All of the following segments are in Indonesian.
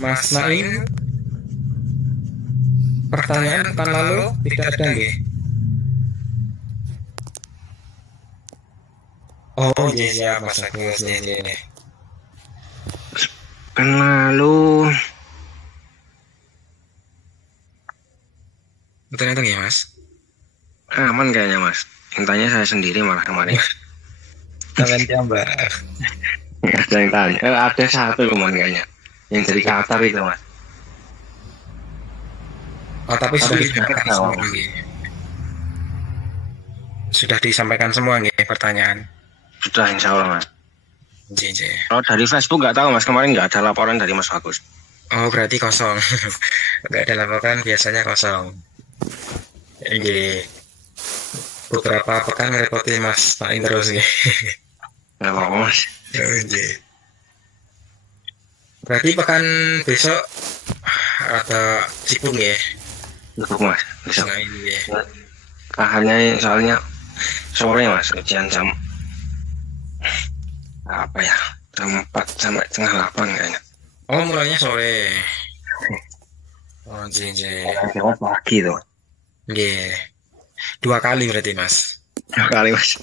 Mas Naim, pertanyaan pekan lalu tidak ada nggih? Oh, iya siap Mas Agus, iya, iya. Kan lalu Betul itu ya Mas? aman kayaknya mas. Yang tanya saya sendiri malah kemarin. Sampai jamba. Nggak ada yang tanya. Ada satu kemarin kayaknya. Yang dari Qatar itu mas. Oh, tapi sudah Tapi sudah disampaikan kenal semua mas. nggih. Sudah disampaikan semua nggih pertanyaan. Sudah insya Allah mas. Iya, iya. Kalau dari Facebook nggak tahu mas. Kemarin nggak ada laporan dari Mas Agus. Oh, berarti kosong. Nggak ada laporan, biasanya kosong. Iya. Beberapa pekan ngerepoti Mas Naim terus nggih. Nggak apa-apa mas. Iya. Berarti pekan besok ada sibuk ya? Cukup mas. Besok. Nah ini ya. Hanya soalnya sore mas. Ujian jam apa ya? Jam 4 sampai setengah 8 kayaknya. Oh mulainya sore. Oh jeng. Jam pagi tuh. Iya. Dua kali berarti Mas. Dua kali mas.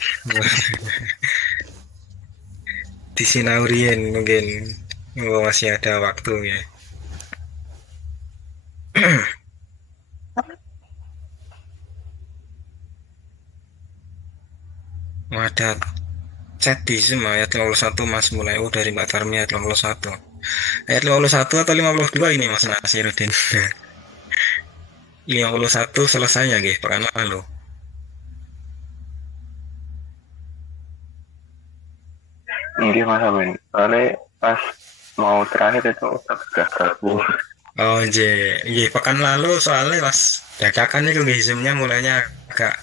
Di Sinaurien mungkin. Oh, masih ada waktu ya. Oh, ada chat di Zoom ayat 51 Mas mulai. Oh dari Mbak Tarmi ayat 51. Ayat 51 atau 52 ini Mas Nasiruddin. 51 selesainya nggih pekan lalu. Ini mas Amin. Soalnya pas mau terakhir itu udah gabung. Oh, iya, pekan lalu soalnya pas dadakan itu nggih Zoom-nya mulainya agak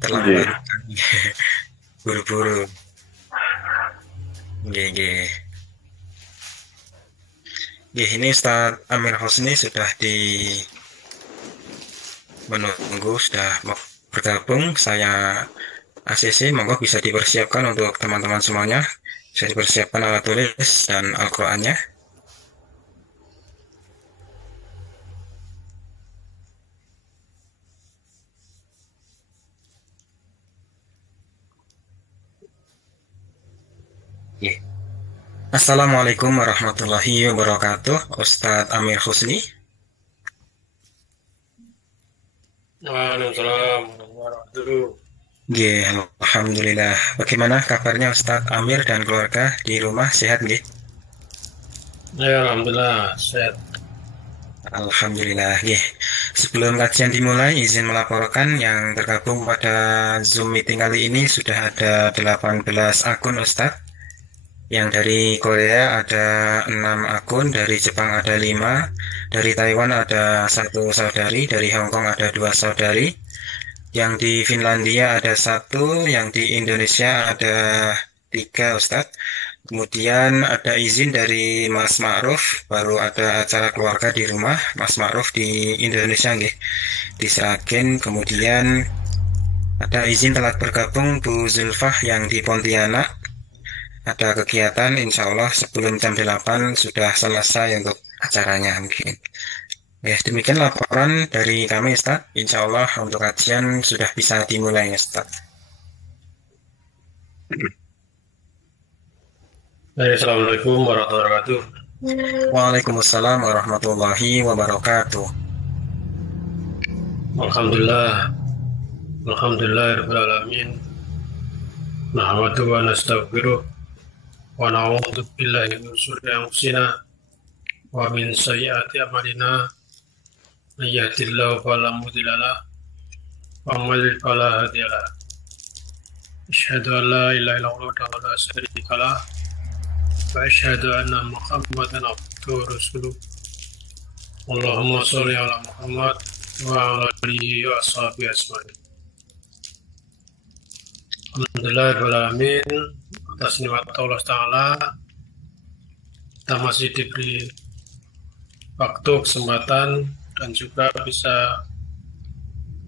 terlambat. Iya. Buru-buru. Nggih, nggih. Nggih, ini Ustaz Amir Husni sudah di menunggu, sudah mau bergabung. Saya ACC, monggo bisa dipersiapkan untuk teman-teman semuanya. Bisa dipersiapkan alat tulis dan Al-Qur'annya. Nggih. Assalamualaikum warahmatullahi wabarakatuh. Ustadz Amir Husni. Waalaikumsalam warahmatullahi wabarakatuh. Nggih, alhamdulillah. Bagaimana kabarnya Ustadz Amir dan keluarga di rumah sehat nggih? Ya, alhamdulillah sehat. Alhamdulillah nggih. Sebelum kajian dimulai, izin melaporkan yang tergabung pada Zoom meeting kali ini sudah ada 18 akun Ustadz. Yang dari Korea ada 6 akun, dari Jepang ada 5, dari Taiwan ada satu saudari, dari Hong Kong ada 2 saudari, yang di Finlandia ada 1, yang di Indonesia ada 3 Ustadz. Kemudian ada izin dari Mas Ma'ruf, baru ada acara keluarga di rumah, Mas Ma'ruf di Indonesia nggih, di Sragen. Kemudian ada izin telat bergabung Bu Zulfah yang di Pontianak. Ada kegiatan, insya Allah sebelum jam 8 sudah selesai untuk acaranya mungkin. Ya, demikian laporan dari kami, Ustaz. Insya Allah untuk kajian sudah bisa dimulai, Ustaz. Assalamualaikum warahmatullahi wabarakatuh. Waalaikumsalam warahmatullahi wabarakatuh. Alhamdulillah. Alhamdulillah rabbil alamin. Nahmaduhu wa nastaghfiruh wa na'udzu billahi min shururi anfusina wa min sayyiati a'malina. May yahdihillahu fala mudilla lahu wa may yudlil fala hadiya lahu. Asyhadu an la ilaha illallah wahdahu la syarika lahu wa asyhadu anna Muhammadan abduhu wa rasuluh. Allahumma sholli ala Muhammad wa ala alihi wa ashabihi ajmain. Alhamdulillahirrahmanirrahim. Atas nikmat Allah Ta'ala kita masih diberi waktu, kesempatan dan juga bisa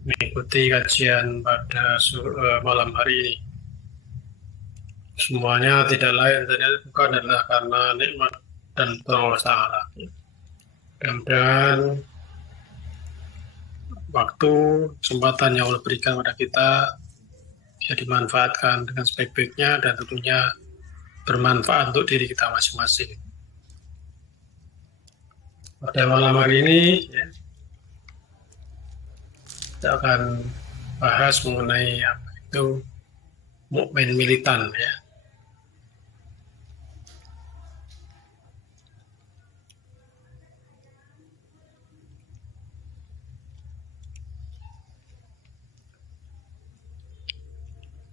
mengikuti kajian pada malam hari ini. Semuanya tidak lain dan bukan adalah karena nikmat dan Allah Ta'ala. Mudah-mudahan waktu, kesempatan yang Allah berikan pada kita bisa dimanfaatkan dengan sebaik-baiknya dan tentunya bermanfaat untuk diri kita masing-masing. Pada malam hari ini kita akan bahas mengenai apa itu mukmin militan ya.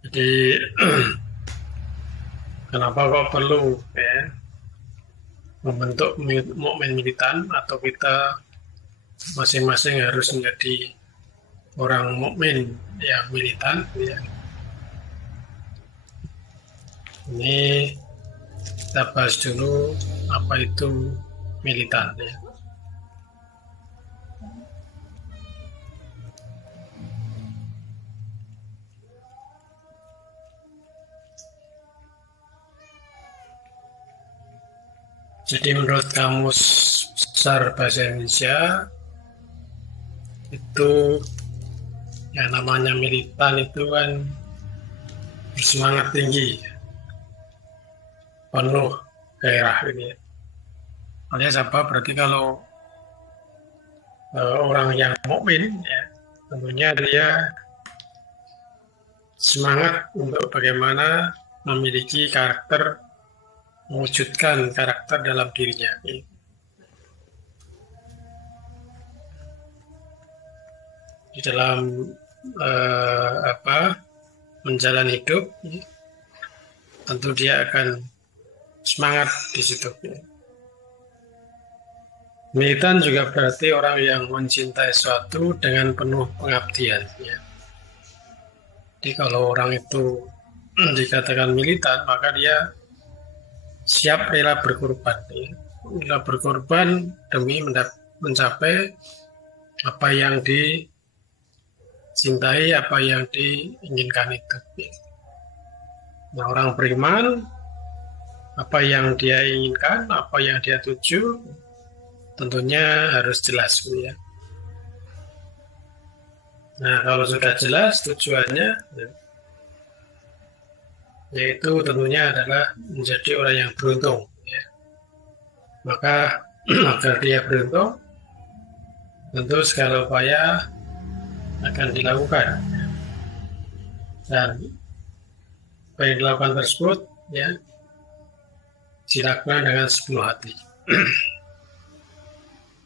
Jadi kenapa kok perlu membentuk mukmin militan, atau kita masing-masing harus menjadi orang mukmin yang militan ya. Ini kita bahas dulu apa itu militan ya. Jadi menurut Kamus Besar Bahasa Indonesia itu yang namanya militan itu kan bersemangat tinggi, penuh gairah ini. Alias apa? Berarti kalau orang yang mukmin ya, tentunya dia semangat untuk bagaimana memiliki karakter, mewujudkan karakter dalam dirinya. Di dalam menjalani hidup, tentu dia akan semangat di situ. Militan juga berarti orang yang mencintai sesuatu dengan penuh pengabdian. Ya. Jadi kalau orang itu dikatakan militan, maka dia siap rela berkorban, ya. Rela berkorban demi mencapai apa yang dicintai, apa yang diinginkan itu. Ya. Nah, orang beriman, apa yang dia inginkan, apa yang dia tuju, tentunya harus jelas, ya. Nah, kalau sudah jelas tujuannya, ya, yaitu tentunya adalah menjadi orang yang beruntung ya. Maka agar dia beruntung, tentu segala upaya akan dilakukan, dan apa yang dilakukan tersebut ya dilakukan dengan sepenuh hati.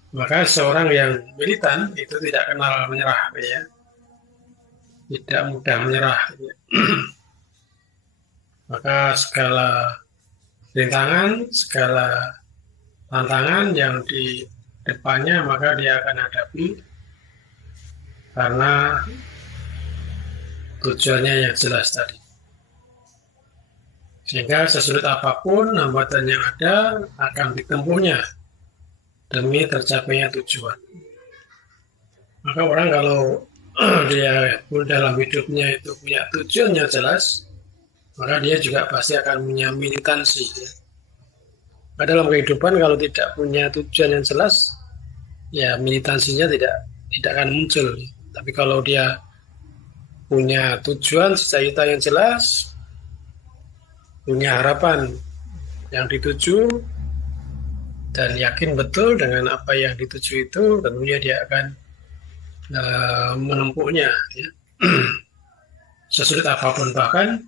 Maka seorang yang militan itu tidak kenal menyerah ya, tidak mudah menyerah ya. Maka segala rintangan, segala tantangan yang di depannya maka dia akan hadapi, karena tujuannya yang jelas tadi. Sehingga sesulit apapun hambatan yang ada akan ditempuhnya demi tercapainya tujuan. Maka orang kalau dia dalam hidupnya itu punya tujuan yang jelas, maka dia juga pasti akan punya militansi. Ya. Nah, dalam kehidupan kalau tidak punya tujuan yang jelas, ya militansinya tidak akan muncul. Tapi kalau dia punya tujuan, cita-cita yang jelas, punya harapan yang dituju, dan yakin betul dengan apa yang dituju itu, tentunya dia akan menempuhnya. Ya. Sesulit apapun, bahkan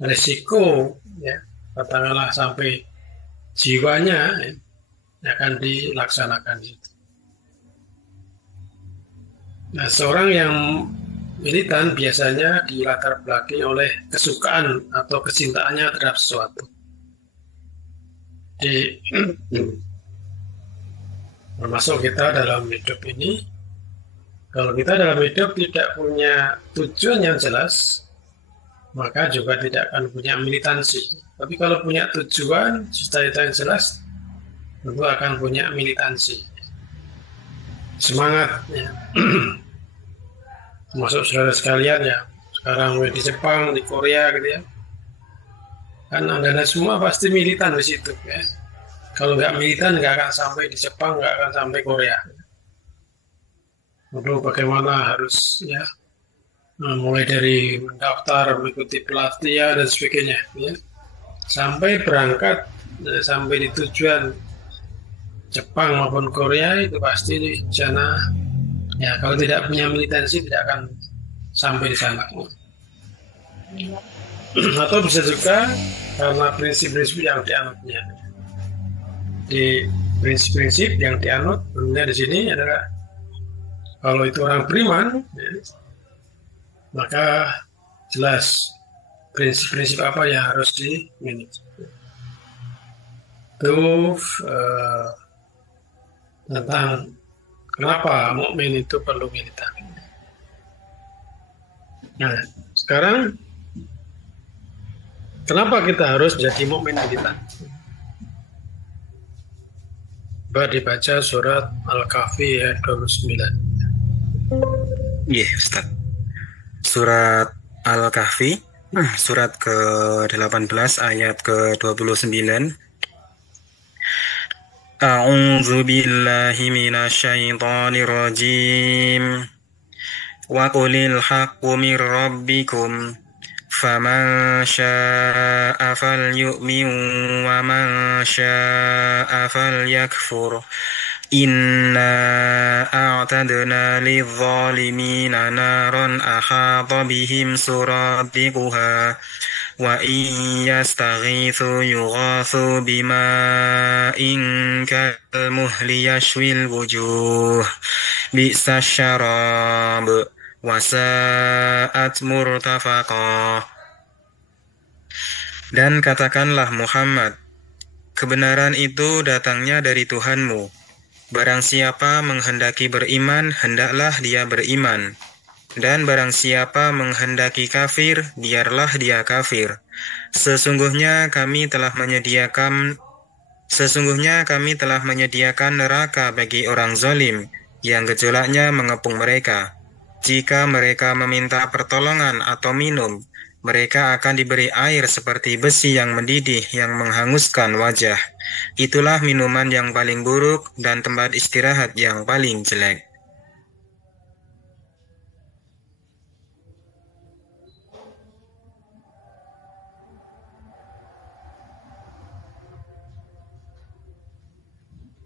risiko ya, katakanlah sampai jiwanya ya, akan dilaksanakan itu. Nah, seorang yang militan biasanya dilatar belakangi oleh kesukaan atau kecintaannya terhadap sesuatu. Jadi termasuk kita dalam hidup ini, kalau kita dalam hidup tidak punya tujuan yang jelas, maka juga tidak akan punya militansi. Tapi kalau punya tujuan, cita-cita yang jelas, tentu akan punya militansi. Semangat, ya. Termasuk saudara sekalian ya, sekarang di Jepang, di Korea gitu ya. Kan Anda semua pasti militan di situ ya. Kalau nggak militan nggak akan sampai di Jepang, nggak akan sampai Korea. Lalu bagaimana harus ya mulai dari mendaftar, mengikuti pelatihan dan sebagainya, ya. Sampai berangkat, sampai di tujuan Jepang maupun Korea itu pasti di sana. Ya kalau tidak punya militansi tidak akan sampai di sana. Atau bisa juga karena prinsip-prinsip yang dianutnya. Di prinsip-prinsip yang dianut, tentunya di sini adalah kalau itu orang beriman, ya, maka jelas prinsip-prinsip apa yang harus dimiliki. Itu tentang kenapa mukmin itu perlu militan. Nah, sekarang kenapa kita harus jadi mukmin militan? Coba dibaca surat Al-Kahfi ayat 29. Iya, Ustaz. Surat Al-Kahfi, surat ke-18 ayat ke-29. A'udzu billahi minasyaitonir rajim. Wa qulil haqqu mir rabbikum faman syaa'a falyu'min wa man syaa'a falyakfur. Inna a'tadna lidh-dhalimina naran ahata bihim suradiquha wa in yastaghithu yughathu bima'in kalmuhli yashwil wujuh bi'sa syarab wa sa'at murtafaqa. Dan katakanlah Muhammad, kebenaran itu datangnya dari Tuhanmu. Barang siapa menghendaki beriman, hendaklah dia beriman. Dan barang siapa menghendaki kafir, biarlah dia kafir. Sesungguhnya kami telah menyediakan neraka bagi orang zalim, yang gejolaknya mengepung mereka. Jika mereka meminta pertolongan atau minum, mereka akan diberi air seperti besi yang mendidih yang menghanguskan wajah. Itulah minuman yang paling buruk dan tempat istirahat yang paling jelek.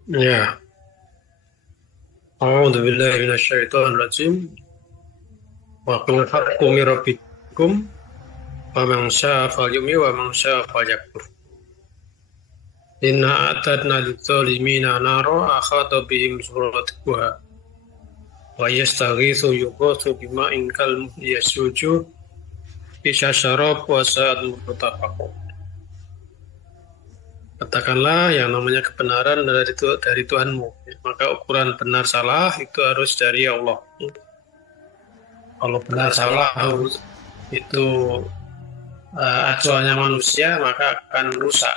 Ya. A'udzu billahi minasyaitonir rajim. Wa qul haqqu mir rabbikum faman syaa'a falyu'min wa man syaa'a falyakfur. Inna a'tadna lidh-dhalimina naran ahata bihim suradiquha wa yastaghithu yughathu bima'in kalmuhli yashwil bi'sa syarab wa sa'at murtafaqa. Katakanlah yang namanya kebenaran dari Tuhanmu. Maka ukuran benar salah itu harus dari Allah. Kalau benar salah itu acuannya manusia, maka akan rusak.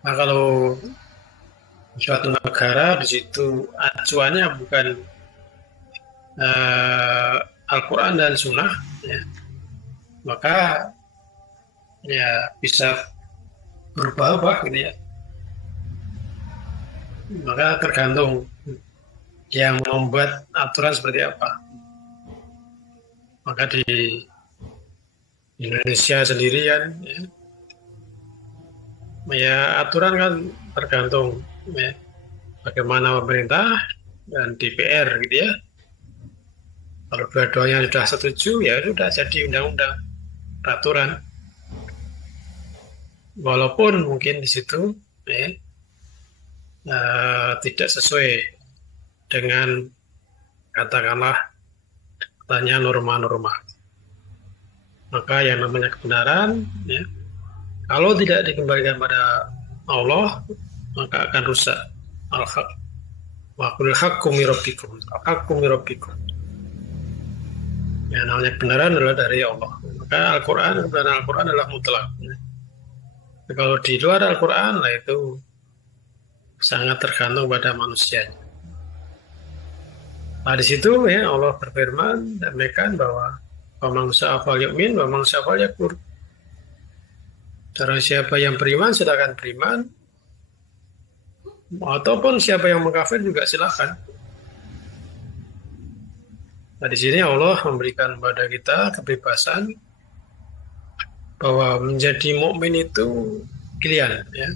Nah, kalau suatu negara di situ acuannya bukan Al-Quran dan Sunnah, ya, maka ya bisa berubah-ubah gitu ya. Maka tergantung yang membuat aturan seperti apa. Maka di Indonesia sendiri kan ya aturan kan tergantung ya, bagaimana pemerintah dan DPR gitu ya. Kalau dua-duanya sudah setuju ya sudah jadi undang-undang peraturan. Walaupun mungkin di situ ya, tidak sesuai dengan katakanlah katanya norma-norma. Maka yang namanya kebenaran ya, kalau tidak dikembalikan pada Allah maka akan rusak. Al-haq wa qul haqqu mir rabbikum. Al-haqqu mir rabbikum. Yang namanya kebenaran adalah dari Allah. Maka Al-Quran, kebenaran Al-Quran adalah mutlak. Kalau di luar Al-Quran lah itu sangat tergantung pada manusianya. Nah di situ ya Allah berfirman dan menekan bahwa faman syaa'a falyu'min wa man syaa'a falyakfur. Cara siapa yang beriman silakan beriman, ataupun siapa yang mengkafir juga silakan. Nah, di sini Allah memberikan pada kita kebebasan bahwa menjadi mukmin itu pilihan, ya.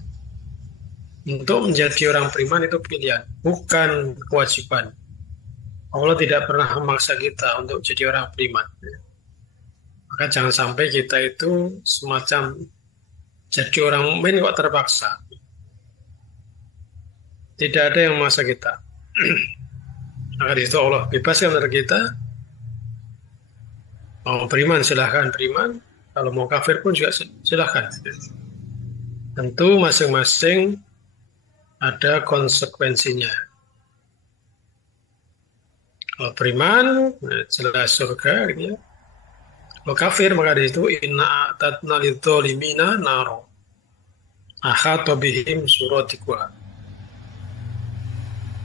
Untuk menjadi orang beriman itu pilihan, bukan kewajiban. Allah tidak pernah memaksa kita untuk jadi orang beriman. Maka jangan sampai kita itu semacam jadi orang mukmin kok terpaksa. Tidak ada yang memaksa kita. Maka di situ Allah bebaskan dari kita. Mau beriman silahkan beriman. Kalau mau kafir pun juga silahkan. Tentu masing-masing ada konsekuensinya. Kalau beriman, jelas surga, gitu ya. Kalau kafir, maka di situ inna a'tadna lidzolimina naro akhata bihim suratiqa.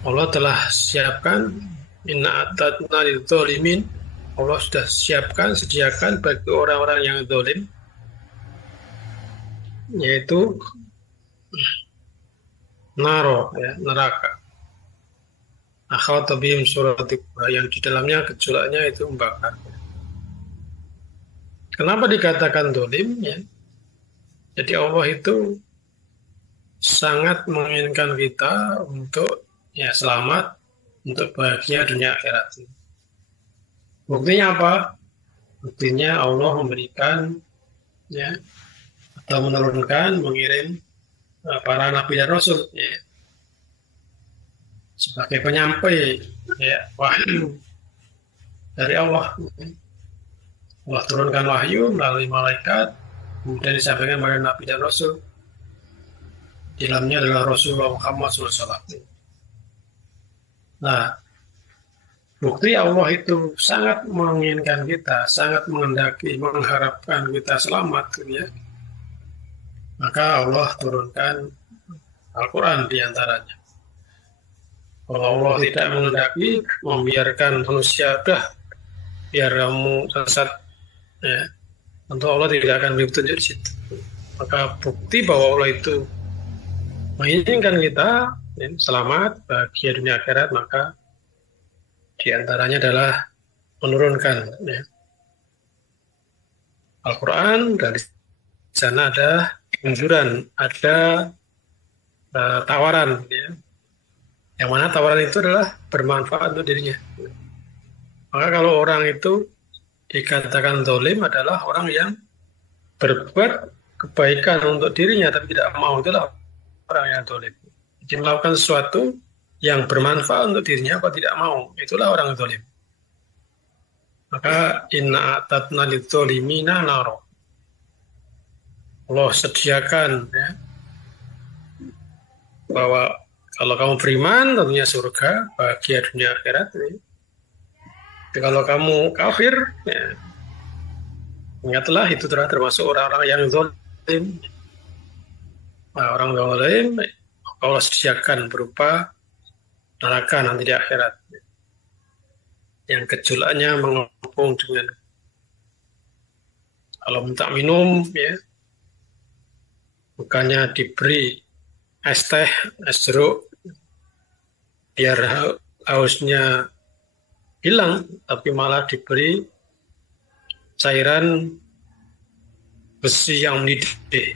Allah telah siapkan inna a'tadna lidzolimin. Allah sudah siapkan, sediakan bagi orang-orang yang zalim, yaitu naro, ya, neraka. Akhata bihim suratiqa, yang di dalamnya gejolaknya itu membakar. Kenapa dikatakan zalim? Ya? Jadi Allah itu sangat menginginkan kita untuk ya selamat, untuk bahagia dunia akhirat. Buktinya apa? Buktinya Allah memberikan ya atau menurunkan, mengirim para nabi dan rasul ya, sebagai penyampai ya wahyu dari Allah. Allah turunkan wahyu melalui malaikat, kemudian disampaikan kepada nabi dan rasul. Di dalamnya adalah Rasulullah Muhammad SAW. Nah, bukti Allah itu sangat menginginkan kita, sangat menghendaki, mengharapkan kita selamat, ya. Maka Allah turunkan Al-Quran diantaranya. Kalau Allah tidak menghendaki, membiarkan manusia biar kamu sesat, ya, tentu Allah tidak akan beri petunjuk di situ. Maka bukti bahwa Allah itu menginginkan kita ya, selamat, bahagia dunia akhirat, maka diantaranya adalah menurunkan ya, Al-Quran, dan di sana ada anjuran, ada tawaran, ya. Yang mana tawaran itu adalah bermanfaat untuk dirinya. Maka kalau orang itu dikatakan zalim adalah orang yang berbuat kebaikan untuk dirinya tapi tidak mau, itulah orang yang zalim. Jadi melakukan sesuatu yang bermanfaat untuk dirinya apa tidak mau, itulah orang zalim. Maka inna a'tadna lidzolimina naro. Allah sediakan ya, bahwa kalau kamu beriman tentunya surga, bahagia dunia akhirat. Ya. Kalau kamu kafir, ya, ingatlah itu telah termasuk orang-orang yang zalim. Nah, orang zalim Allah sediakan berupa neraka nanti di akhirat, yang gejolaknya mengepung dengan kalau minta minum, ya, bukannya diberi es teh, es jeruk, biar hausnya hilang, tapi malah diberi cairan besi yang mendidih.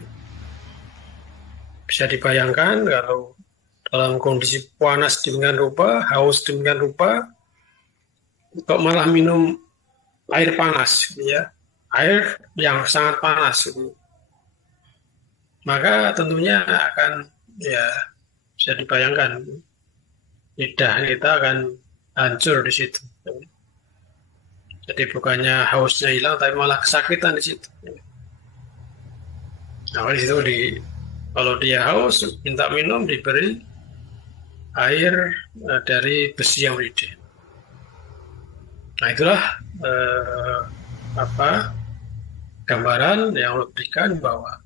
Bisa dibayangkan kalau dalam kondisi panas demikian rupa, haus demikian rupa, kok malah minum air panas, ya, air yang sangat panas. Maka tentunya akan, ya, bisa dibayangkan lidah kita akan hancur di situ. Jadi bukannya hausnya hilang, tapi malah kesakitan di situ. Nah, di situ kalau dia haus, minta minum, diberi air dari besi yang mendidih. Nah, itulah gambaran yang Allah berikan bahwa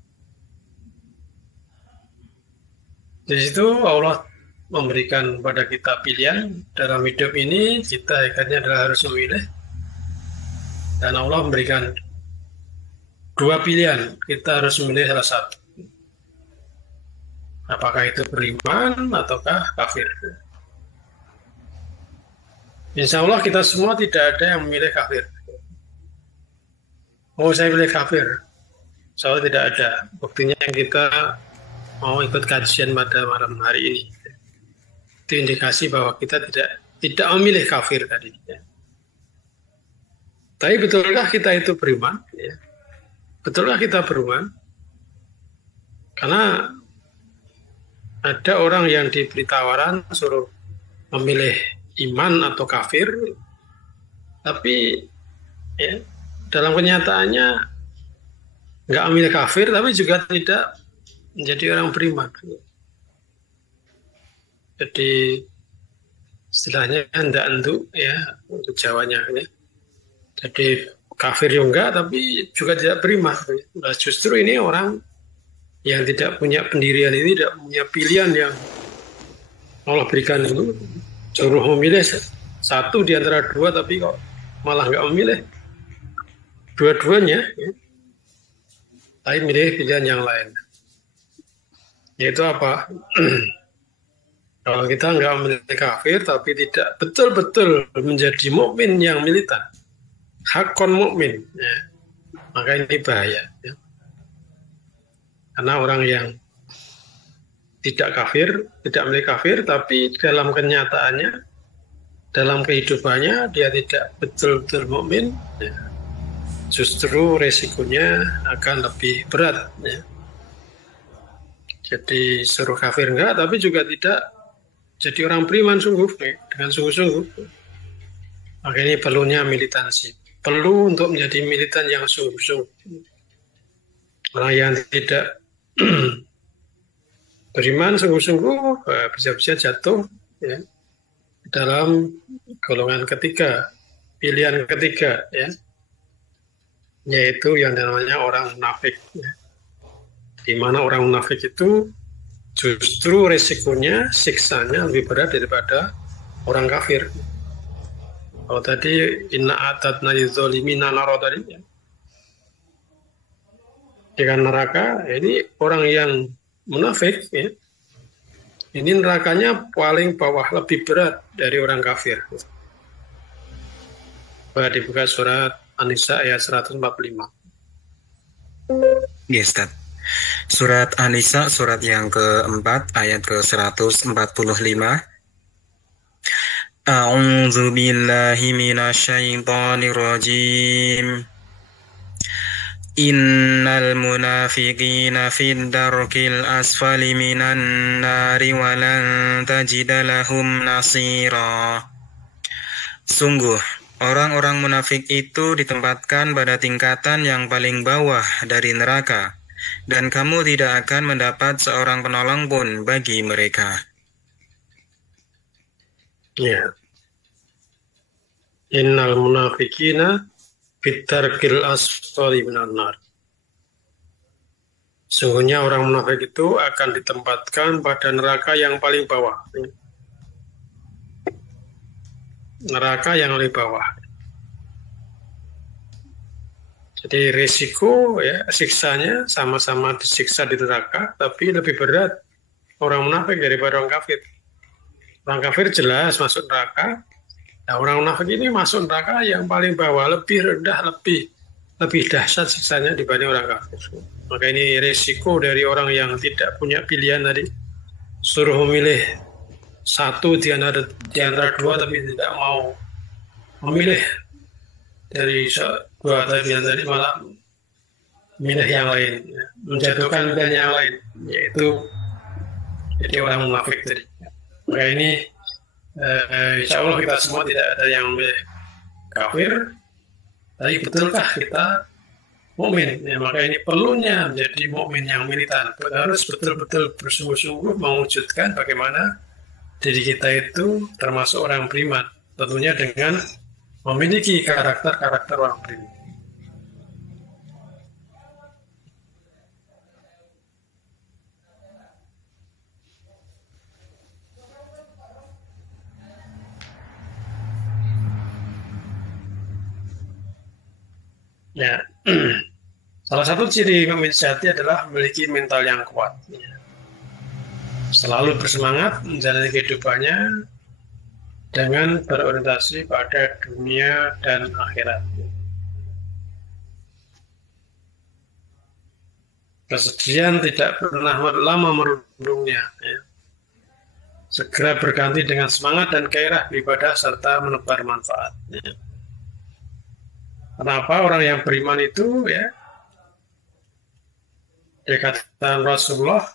di situ Allah memberikan pada kita pilihan dalam hidup ini. Kita ikannya adalah harus memilih, dan Allah memberikan dua pilihan, kita harus memilih salah satu. Apakah itu beriman ataukah kafir? Insya Allah kita semua tidak ada yang memilih kafir. Oh, saya pilih kafir. Insya Allah tidak ada. Buktinya yang kita mau ikut kajian pada malam hari ini. Itu indikasi bahwa kita tidak memilih kafir tadi. Tapi betulkah kita itu beriman? Ya. Betulkah kita beriman? Karena ada orang yang diberi tawaran suruh memilih iman atau kafir, tapi ya, dalam kenyataannya nggak memilih kafir, tapi juga tidak menjadi orang beriman. Jadi istilahnya endak-enduk ya untuk Jawanya. Ya. Jadi kafir juga, tapi juga tidak beriman. Nah, justru ini orang yang tidak punya pendirian ini, tidak punya pilihan yang Allah berikan itu, suruh memilih satu di antara dua, tapi kok malah nggak memilih dua-duanya, ya. Tapi milih pilihan yang lain. Yaitu apa? Kalau kita nggak memilih kafir, tapi tidak betul-betul menjadi mukmin yang militan, hakon mukmin, ya, maka ini bahaya. Ya. Karena orang yang tidak kafir, tidak memilih kafir, tapi dalam kenyataannya, dalam kehidupannya dia tidak betul-betul mukmin, ya, justru resikonya akan lebih berat. Ya. Jadi suruh kafir enggak, tapi juga tidak jadi orang beriman sungguh, ya, dengan sungguh-sungguh. Maka ini perlunya militansi. Perlu untuk menjadi militan yang sungguh-sungguh. Orang yang tidak beriman sungguh-sungguh bisa-bisa jatuh, ya, dalam golongan ketiga, pilihan ketiga, ya, yaitu yang namanya orang munafik. Ya. Di mana orang munafik itu justru resikonya, siksanya lebih berat daripada orang kafir. Kalau tadi inna atatna lidzolimina naro tadi, ya, dengan neraka, ini orang yang munafik, ya, ini nerakanya paling bawah, lebih berat dari orang kafir. Dibuka surat An-Nisa ayat 145. Yes, Ustaz. Surat An-Nisa, surat yang keempat, ayat ke-145. A'udzu billahi minasyaitonir rajim. Innal munafiqina fid darkil asfali minan nari walan tajida lahum nasira. Sungguh, orang-orang munafik itu ditempatkan pada tingkatan yang paling bawah dari neraka, dan kamu tidak akan mendapat seorang penolong pun bagi mereka. Ya. Innal munafiqina fitarkil asfali minan nar. Sungguhnya orang munafik itu akan ditempatkan pada neraka yang paling bawah. Neraka yang lebih bawah. Jadi risiko, ya, siksanya sama-sama disiksa di neraka, tapi lebih berat orang munafik daripada orang kafir. Orang kafir jelas masuk neraka. Nah, orang munafik ini masuk neraka yang paling bawah, lebih rendah, lebih dahsyat siksanya dibanding orang kafir. Maka ini risiko dari orang yang tidak punya pilihan tadi, suruh memilih satu di antara dua, tapi tidak mau memilih dari dua tadi, malah memilih yang lain, menjatuhkan pilihan yang lain, yaitu jadi orang munafik tadi. Maka ini insya Allah kita semua tidak ada yang memilih kafir, tapi betulkah kita mukmin? Ya, maka ini perlunya menjadi mukmin yang militan. Harus betul-betul bersungguh-sungguh mewujudkan bagaimana diri kita itu termasuk orang beriman, tentunya dengan memiliki karakter-karakter orang beriman. Ya, salah satu ciri pemimpin sejati adalah memiliki mental yang kuat. Ya. selalu bersemangat menjalani kehidupannya dengan berorientasi pada dunia dan akhirat. Kesedihan tidak pernah lama merundungnya, ya. Segera berganti dengan semangat dan gairah beribadah serta menebar manfaat. Ya. Kenapa orang yang beriman itu, ya, dikatakan Rasulullah,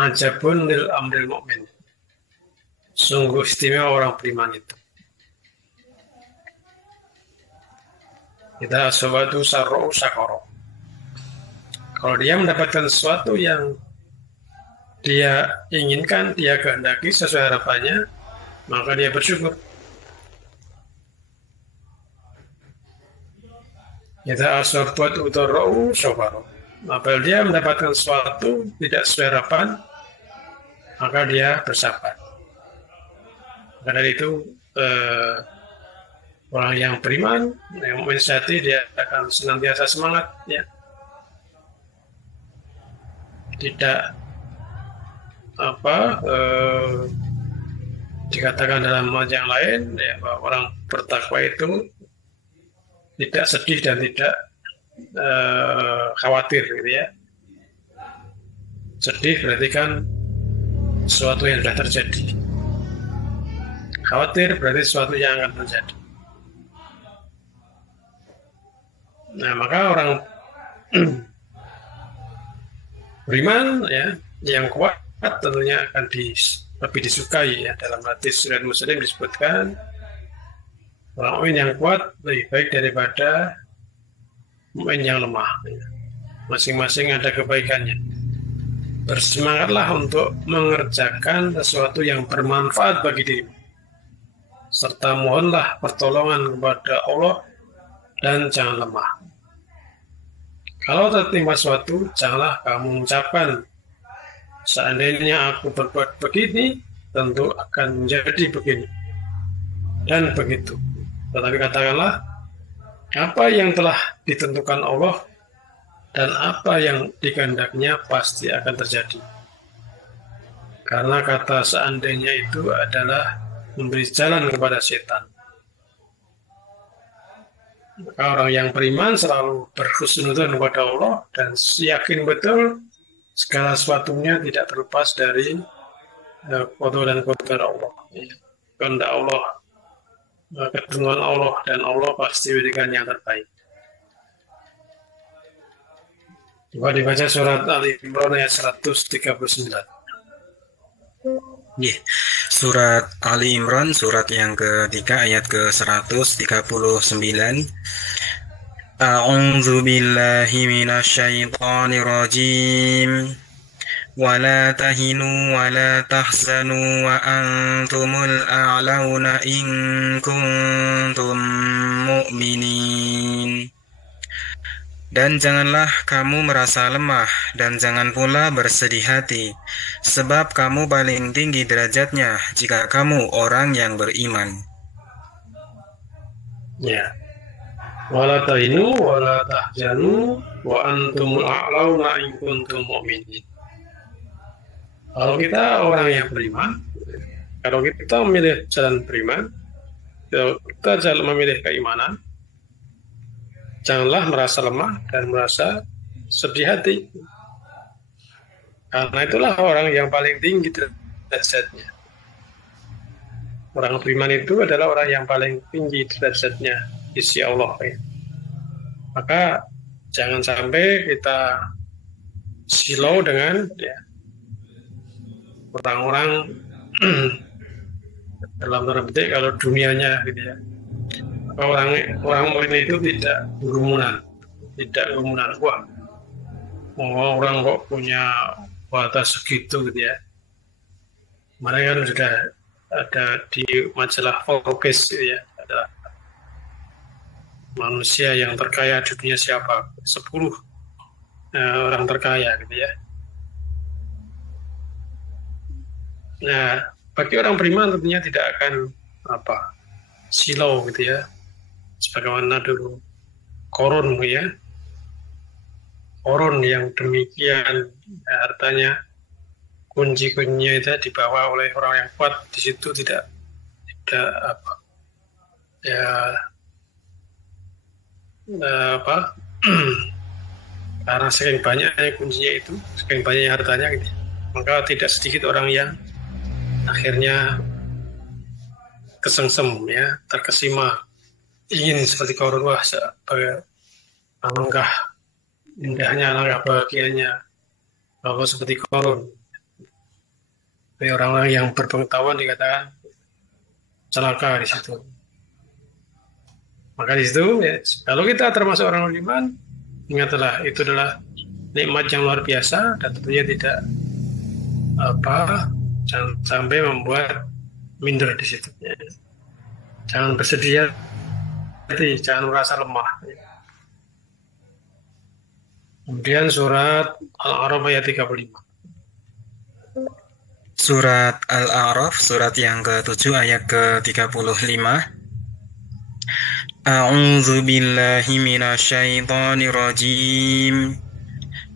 ajabun lil amril mu'min. Sungguh istimewa orang beriman itu. Kita asabatu sarro'u sakoro. Kalau dia mendapatkan sesuatu yang dia inginkan, dia kehendaki sesuai harapannya, maka dia bersyukur. Kita asabatu utarro'u sakoro. Apabila dia mendapatkan sesuatu tidak sesuai harapan, maka dia bersabar. Karena itu orang yang beriman, yang mensati, dia akan senantiasa semangat, ya. Tidak dikatakan dalam ayat yang lain, ya, bahwa orang bertakwa itu tidak sedih dan tidak khawatir, gitu ya. Sedih berarti kan sesuatu yang sudah terjadi. Khawatir berarti sesuatu yang akan terjadi. Nah, maka orang beriman, ya, yang kuat tentunya akan lebih disukai, ya. Dalam hadis riwayat Muslim disebutkan orang mukmin yang kuat lebih baik daripada mukmin yang lemah, ya. Masing-masing ada kebaikannya. Bersemangatlah untuk mengerjakan sesuatu yang bermanfaat bagi dirimu, serta mohonlah pertolongan kepada Allah dan jangan lemah. Kalau tertimpa sesuatu, janganlah kamu mengucapkan, seandainya aku berbuat begini, tentu akan menjadi begini dan begitu. Tetapi katakanlah, apa yang telah ditentukan Allah dan apa yang dikehendaknya pasti akan terjadi. Karena kata seandainya itu adalah memberi jalan kepada setan. Maka orang yang beriman selalu berhusnudzon kepada Allah dan yakin betul segala sesuatunya tidak terlepas dari qada dan qadar Allah. Kehendak Allah, ketentuan Allah, dan Allah pasti memberikan yang terbaik. Coba dibaca surat Ali Imran ayat 139. Yeah. Surat Ali Imran, surat yang ketiga ayat ke-139. A'udzu billahi minasyaitonir rajim. Wa la tahinu wa la tahzanu wa antumul a'launa in kuntum mu'minin. Dan janganlah kamu merasa lemah, dan jangan pula bersedih hati, sebab kamu paling tinggi derajatnya jika kamu orang yang beriman. Ya. Wala tahinu wala tahzanu wa antumul a'launa in kuntum mu'minin. Kalau kita orang yang beriman, kalau kita memilih jalan beriman, kita jalan memilih keimanan, janganlah merasa lemah dan merasa sedih hati. Karena itulah orang yang paling tinggi derajatnya. Orang beriman itu adalah orang yang paling tinggi derajatnya di sisi Allah, ya. Maka jangan sampai kita silau dengan, ya, orang-orang dalam tanda petik kalau dunianya, gitu ya. Orang mukmin itu tidak kerumunan. Wah, orang kok punya batas segitu, gitu ya. Mereka kan sudah ada di majalah Forbes, gitu ya. Ada manusia yang terkaya di dunia siapa? 10 orang terkaya, gitu ya. Nah, bagi orang beriman tentunya tidak akan silau, gitu ya. Sebagaimana dulu Korun, ya, Korun yang demikian, ya, hartanya kunci-kuncinya itu dibawa oleh orang yang kuat, di situ tidak apa ya apa karena saking banyaknya kuncinya itu, saking banyaknya hartanya gitu, maka tidak sedikit orang yang akhirnya kesengsem ya, terkesima, ingin seperti Qarun. Wah, alangkah indahnya, alangkah bahagianya kalau seperti Qarun. Tapi orang-orang yang berpengetahuan dikatakan celaka di situ. Maka di situ ya, kalau kita termasuk orang beriman, ingatlah itu adalah nikmat yang luar biasa, dan tentunya tidak jangan sampai membuat minder di situ. Ya. Jangan bersedia, jangan merasa lemah. Kemudian surat Al-A'raf ayat 35. Surat Al-A'raf, surat yang ke-7 ayat ke-35. A'udzu billahi minasyaitonir rajim.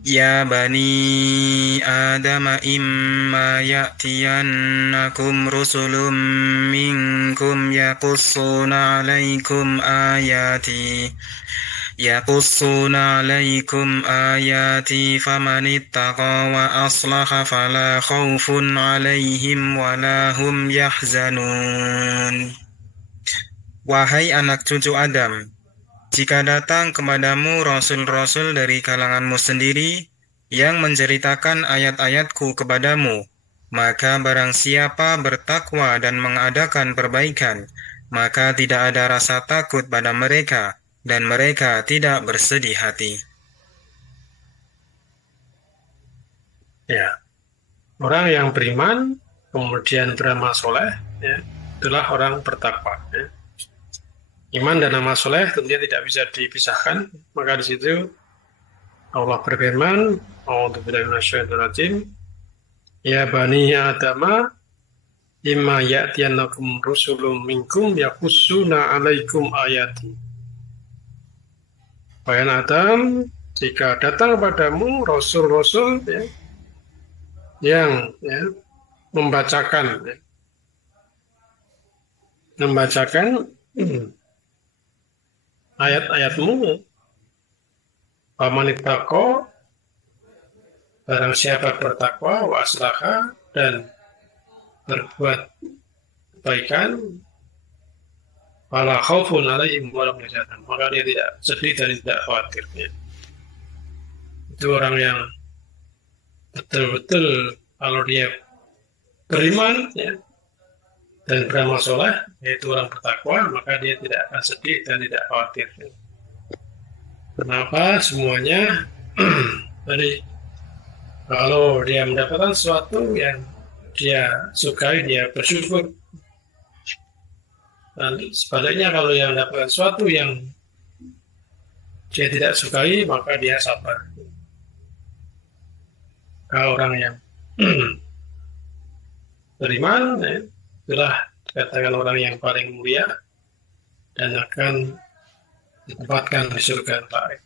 Ya bani Adam imma ya'tiyannakum rusulun minkum yaqussuna 'alaikum ayati famanittaqa wa aslaha fala khaufun 'alaihim wala hum yahzanun. Wahai anak cucu Adam, jika datang kepadamu rasul-rasul dari kalanganmu sendiri yang menceritakan ayat-ayatku kepadamu, maka barang siapa bertakwa dan mengadakan perbaikan, maka tidak ada rasa takut pada mereka, dan mereka tidak bersedih hati. Ya, orang yang beriman kemudian beramal soleh, ya, itulah orang bertakwa. Ya. Iman dan amal soleh tentunya tidak bisa dipisahkan. Maka di situ Allah berfirman, "A'udzubillahi minasyaitonir rajim. Ya bani Adam, imma ya'tiyannakum rusulun minkum yaqussuna 'alaikum ayati." Wahai Adam, jika datang kepadamu rasul-rasul ya, yang membacakan ayat-ayatmu, famanittaqo, barang siapa bertakwa, wa aslaha, dan berbuat kebaikan, fala khaufun 'alaihim wa lahum yahzanun, maka dia tidak sedih dan tidak khawatir. Ya. Itu orang yang betul-betul kalau dia beriman ya, dan beramal soleh, yaitu orang bertakwa, maka dia tidak akan sedih dan tidak khawatir. Kenapa? Semuanya jadi kalau dia mendapatkan sesuatu yang dia sukai, dia bersyukur. Dan sebaliknya kalau dia mendapatkan sesuatu yang dia tidak sukai, maka dia sabar. Kalau orang yang beriman, ya, itulah dikatakan orang yang paling mulia dan akan ditempatkan di surga Al-Ta'ala.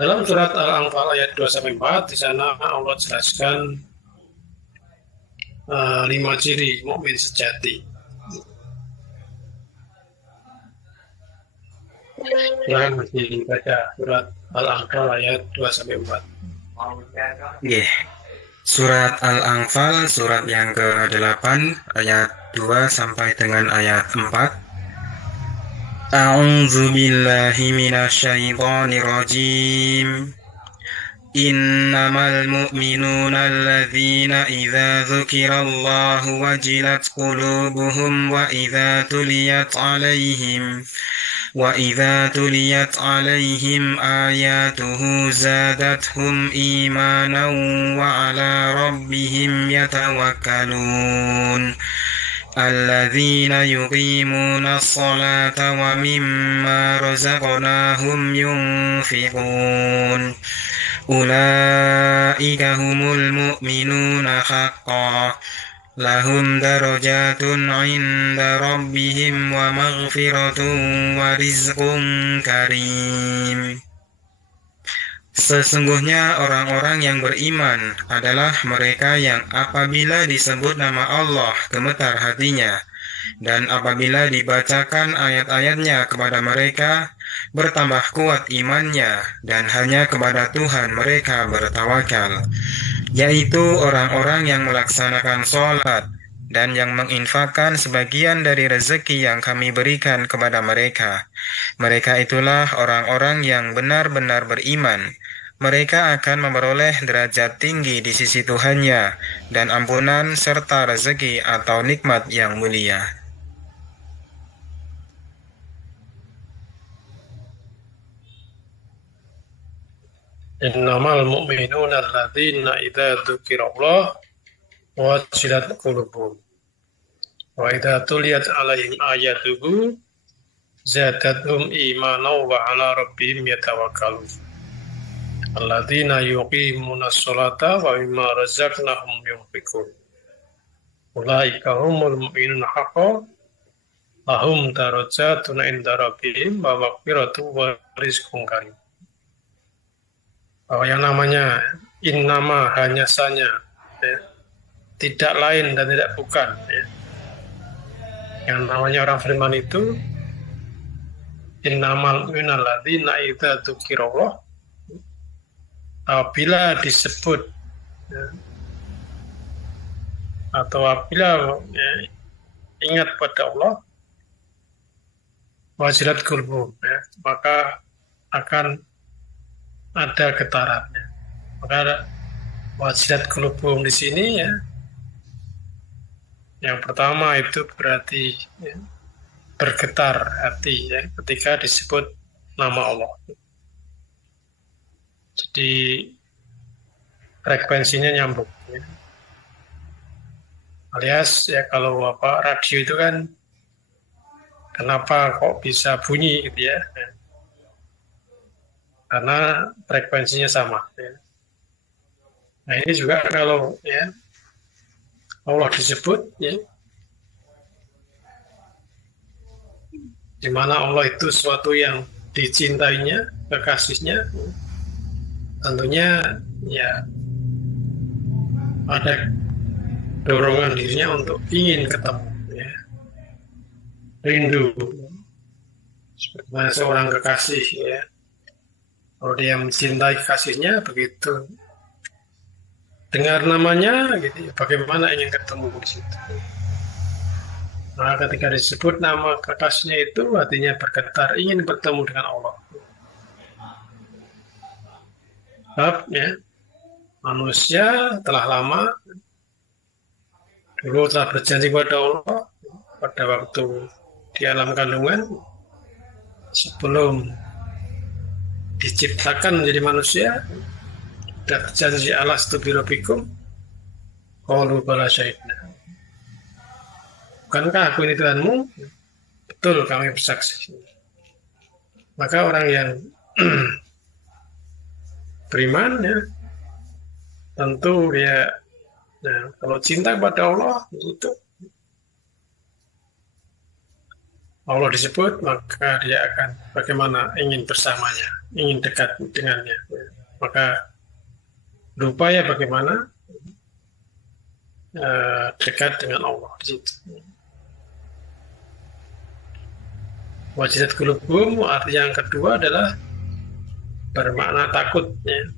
Dalam surat Al-Anfal ayat 2-4 di sana Allah jelaskan 5 ciri mukmin sejati. Yang dibaca surat Al-Anfal ayat 2-4. Yeah. Surat Al-Anfal, surat yang ke-8, ayat 2 sampai dengan ayat 4. A'udzu billahi minasyaitonir rajim. Innamal mu'minuna alladzina idza dzukirallahu wajilat qulubuhum wa idza tuliyat 'alaihim ayatuhu zadatuhum imanan wa 'ala rabbihim yatawakkalun. Alladzina yuqimuna as-salata wa mimma razaqnahum yunfiqun. Ulaika humul mu'minuna haqqan. Lahum darajatun 'inda rabbihim wa maghfiratun wa rizqun karim. Sesungguhnya orang-orang yang beriman adalah mereka yang apabila disebut nama Allah gemetar hatinya, dan apabila dibacakan ayat-ayatnya kepada mereka, bertambah kuat imannya, dan hanya kepada Tuhan mereka bertawakal, yaitu orang-orang yang melaksanakan sholat, dan yang menginfakkan sebagian dari rezeki yang kami berikan kepada mereka. Mereka itulah orang-orang yang benar-benar beriman. Mereka akan memperoleh derajat tinggi di sisi Tuhannya, dan ampunan serta rezeki atau nikmat yang mulia. Innamal mu'minuna alladzina idza dzukirallah wajilat qulubuhum wa idza tuliyat 'alaihim ayatuhu zadatuhum imanan wa 'ala rabbihim yatawakkalun. Alladzina yuqimunas sholata wa mimma razaqnahum yunfiqun. Ulaika humul mu'minuna haqqan lahum darajatun 'inda rabbihim wa maghfiratun wa rizqun karim. Bahwa yang namanya innama hanya saja, ya, tidak lain dan tidak bukan, ya. Yang namanya orang beriman itu innamal mu'minuna alladzina idza dzukirallah, apabila disebut, ya, atau apabila, ya, ingat pada Allah, wajilat qulubuhum, ya, maka akan ada getarannya. Maka wajilat qulubuhum di sini, ya, yang pertama itu berarti, ya, bergetar hati, ya, ketika disebut nama Allah. Jadi frekuensinya nyambung, ya. Alias, ya, kalau radio itu kan kenapa kok bisa bunyi gitu, ya, karena frekuensinya sama, ya. Nah ini juga kalau, ya, Allah disebut, ya, di mana Allah itu sesuatu yang dicintainya, kekasihnya, tentunya, ya, ada dorongan dirinya untuk ingin ketemu, ya, rindu, sebagaimana seorang kekasih, ya, kalau dia mencintai kekasihnya, begitu dengar namanya, gitu, ya, bagaimana ingin ketemu di situ. Nah, ketika disebut nama kekasihnya itu artinya bergetar ingin bertemu dengan Allah. Sebab, ya, manusia telah lama dulu telah berjanji kepada Allah pada waktu di alam kandungan sebelum diciptakan menjadi manusia, sudah berjanji alastu birabbikum qalu bala syahidna. Bukankah aku ini Tuhanmu? Betul, kami bersaksi. Maka orang yang beriman, ya, tentu dia, nah, kalau cinta kepada Allah itu Allah disebut, maka dia akan bagaimana ingin bersamanya, ingin dekat dengannya, maka berupaya bagaimana dekat dengan Allah di situ. Wajilat qulubuhum arti yang kedua adalah bermakna takut, ya.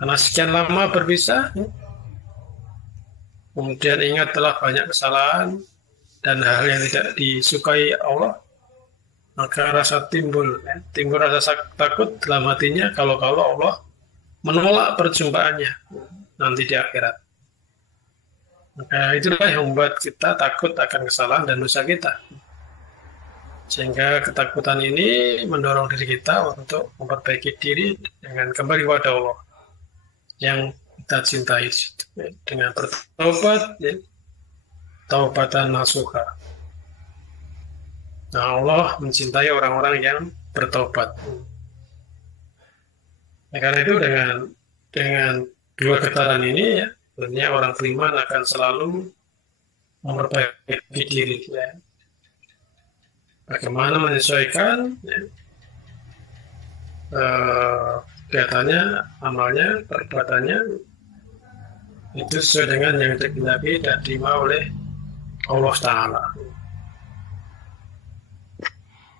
Karena sekian lama berpisah, ya, kemudian ingat telah banyak kesalahan dan hal yang tidak disukai Allah, maka rasa timbul rasa takut dalam hatinya kalau Allah menolak perjumpaannya nanti di akhirat. Maka itulah yang membuat kita takut akan kesalahan dan dosa kita. Sehingga ketakutan ini mendorong diri kita untuk memperbaiki diri dengan kembali kepada Allah yang kita cintai, dengan bertobat, ya, taubatan nasuha. Nah, Allah mencintai orang-orang yang bertobat. Nah, karena itu dengan dua getaran ini, ya, sebenarnya orang beriman akan selalu memperbaiki diri, ya. Bagaimana menyesuaikan, ya, eh, kelihatannya, amalnya, perbuatannya itu sesuai dengan yang dikehendaki dan diterima oleh Allah Ta'ala.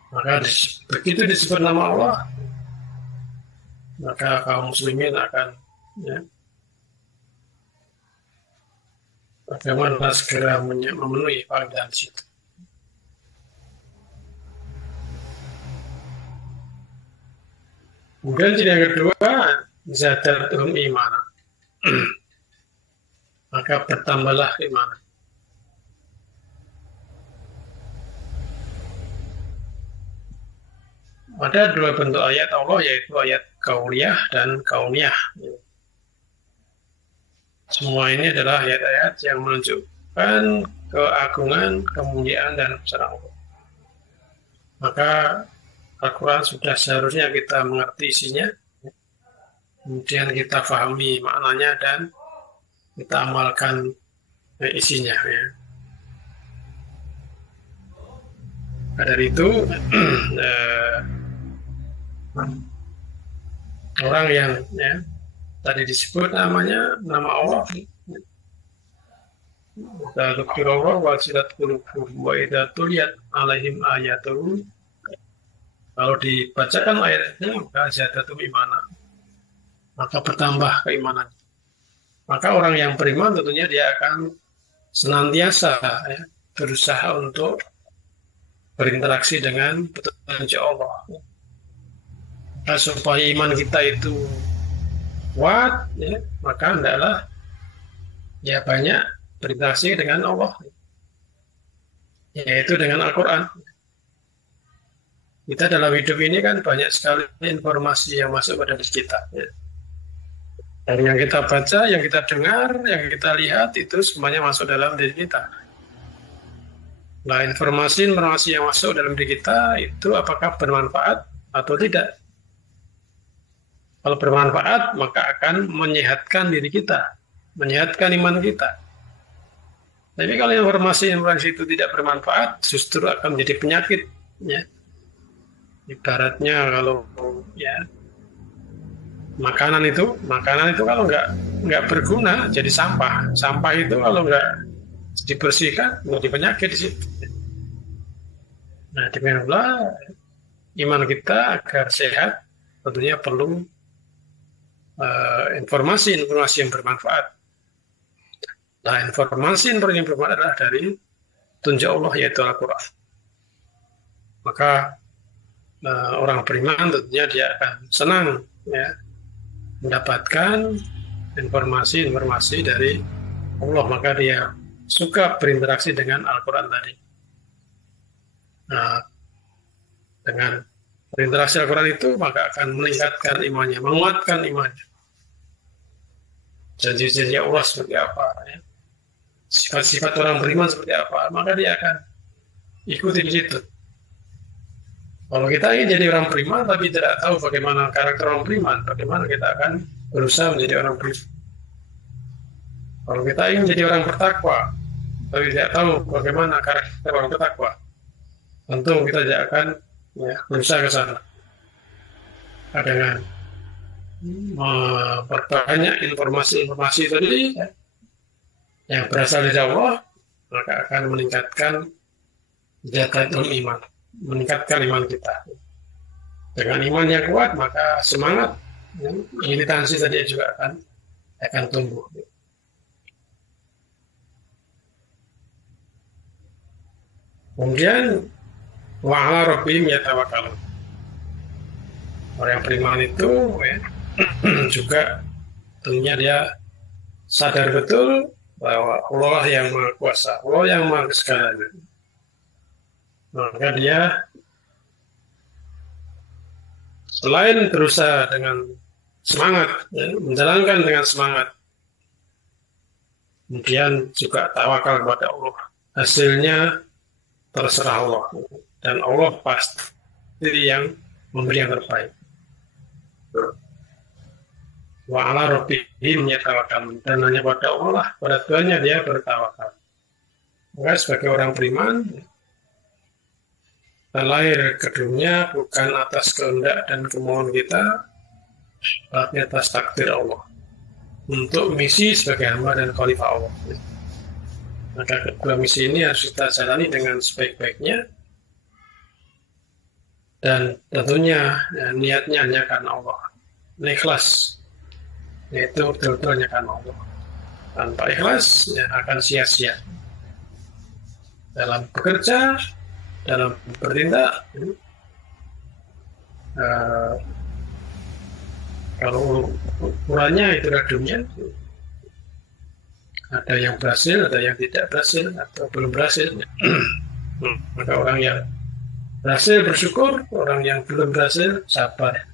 Maka begitu disebut nama Allah, maka kaum muslimin akan ya, bagaimana segera memenuhi panggilan situ. Kemudian yang kedua, zadatul iman. Maka bertambahlah keimanan. Ada dua bentuk ayat Allah, yaitu ayat kauliyah dan kauniyah. Semua ini adalah ayat-ayat yang menunjukkan keagungan, kemuliaan, dan kebesaran Allah. Maka Al-Quran sudah seharusnya kita mengerti isinya, kemudian kita pahami maknanya dan kita amalkan isinya. Ya. Dari itu orang yang ya, tadi disebut namanya nama Allah, Dzikrullahi wajilat qulubuhum wa idza tuliyat alaihim ayatuhu. Kalau dibacakan ayatnya maka zadatum imana, maka bertambah keimanan. Maka orang yang beriman tentunya dia akan senantiasa ya, berusaha untuk berinteraksi dengan petunjuk Allah. Nah, supaya iman kita itu kuat, ya, maka hendaklah ya banyak berinteraksi dengan Allah, yaitu dengan Al-Quran. Kita dalam hidup ini kan banyak sekali informasi yang masuk pada diri kita. Ya. Dari yang kita baca, yang kita dengar, yang kita lihat, itu semuanya masuk dalam diri kita. Nah, informasi yang masuk dalam diri kita itu apakah bermanfaat atau tidak? Kalau bermanfaat, maka akan menyehatkan diri kita, menyehatkan iman kita. Tapi kalau informasi itu tidak bermanfaat, justru akan menjadi penyakit. Ya. Ibaratnya kalau ya makanan itu kalau nggak berguna jadi sampah. Sampah itu kalau nggak dibersihkan menjadi penyakit di situ. Nah, demikianlah iman kita agar sehat tentunya perlu informasi yang bermanfaat. Nah, informasi yang bermanfaat adalah dari tunjuk Allah, yaitu Al-Quran. Maka orang beriman tentunya dia akan senang ya, mendapatkan informasi dari Allah, maka dia suka berinteraksi dengan Al-Quran tadi. Nah, dengan berinteraksi Al-Quran itu maka akan meningkatkan imannya, menguatkan imannya. Janji-janji Allah seperti apa, ya. Sifat-sifat orang beriman seperti apa, maka dia akan ikuti di situ. Kalau kita ingin jadi orang beriman tapi tidak tahu bagaimana karakter orang beriman, bagaimana kita akan berusaha menjadi orang beriman. Kalau kita ingin menjadi orang bertakwa tapi tidak tahu bagaimana karakter orang bertakwa, tentu kita tidak akan ya, berusaha ke sana. Dengan memperbanyak informasi tadi ya, yang berasal dari Allah, maka akan meningkatkan zakatul iman, meningkatkan iman kita. Dengan iman yang kuat, maka semangat, ya, militansi tadi juga akan tumbuh. Kemudian wa 'ala rabbihim yatawakkalun. Orang yang beriman itu ya, juga tentunya dia sadar betul bahwa Allah yang Maha Kuasa, Allah yang Maha Segalanya. Maka dia selain berusaha dengan semangat, ya, menjalankan dengan semangat, kemudian juga tawakal kepada Allah. Hasilnya terserah Allah, dan Allah pasti yang memberi yang terbaik. Wa 'ala rabbihim yatawakkalun, dan hanya pada Allah, pada Tuhannya dia bertawakal. Maka sebagai orang beriman, lahir ke dunia bukan atas kehendak dan kemauan kita, tapi atas takdir Allah untuk misi sebagai hamba dan khalifah Allah. Maka kedua misi ini harus kita jalani dengan sebaik-baiknya, dan tentunya ya, niatnya hanya karena Allah, ikhlas, yaitu betul-betul hanya karena Allah. Tanpa ikhlas ya akan sia-sia dalam bekerja, dalam bertindak. Kalau ukurannya itulah dunia, ada yang berhasil, ada yang tidak berhasil, atau belum berhasil. Maka orang yang berhasil bersyukur, orang yang belum berhasil sabar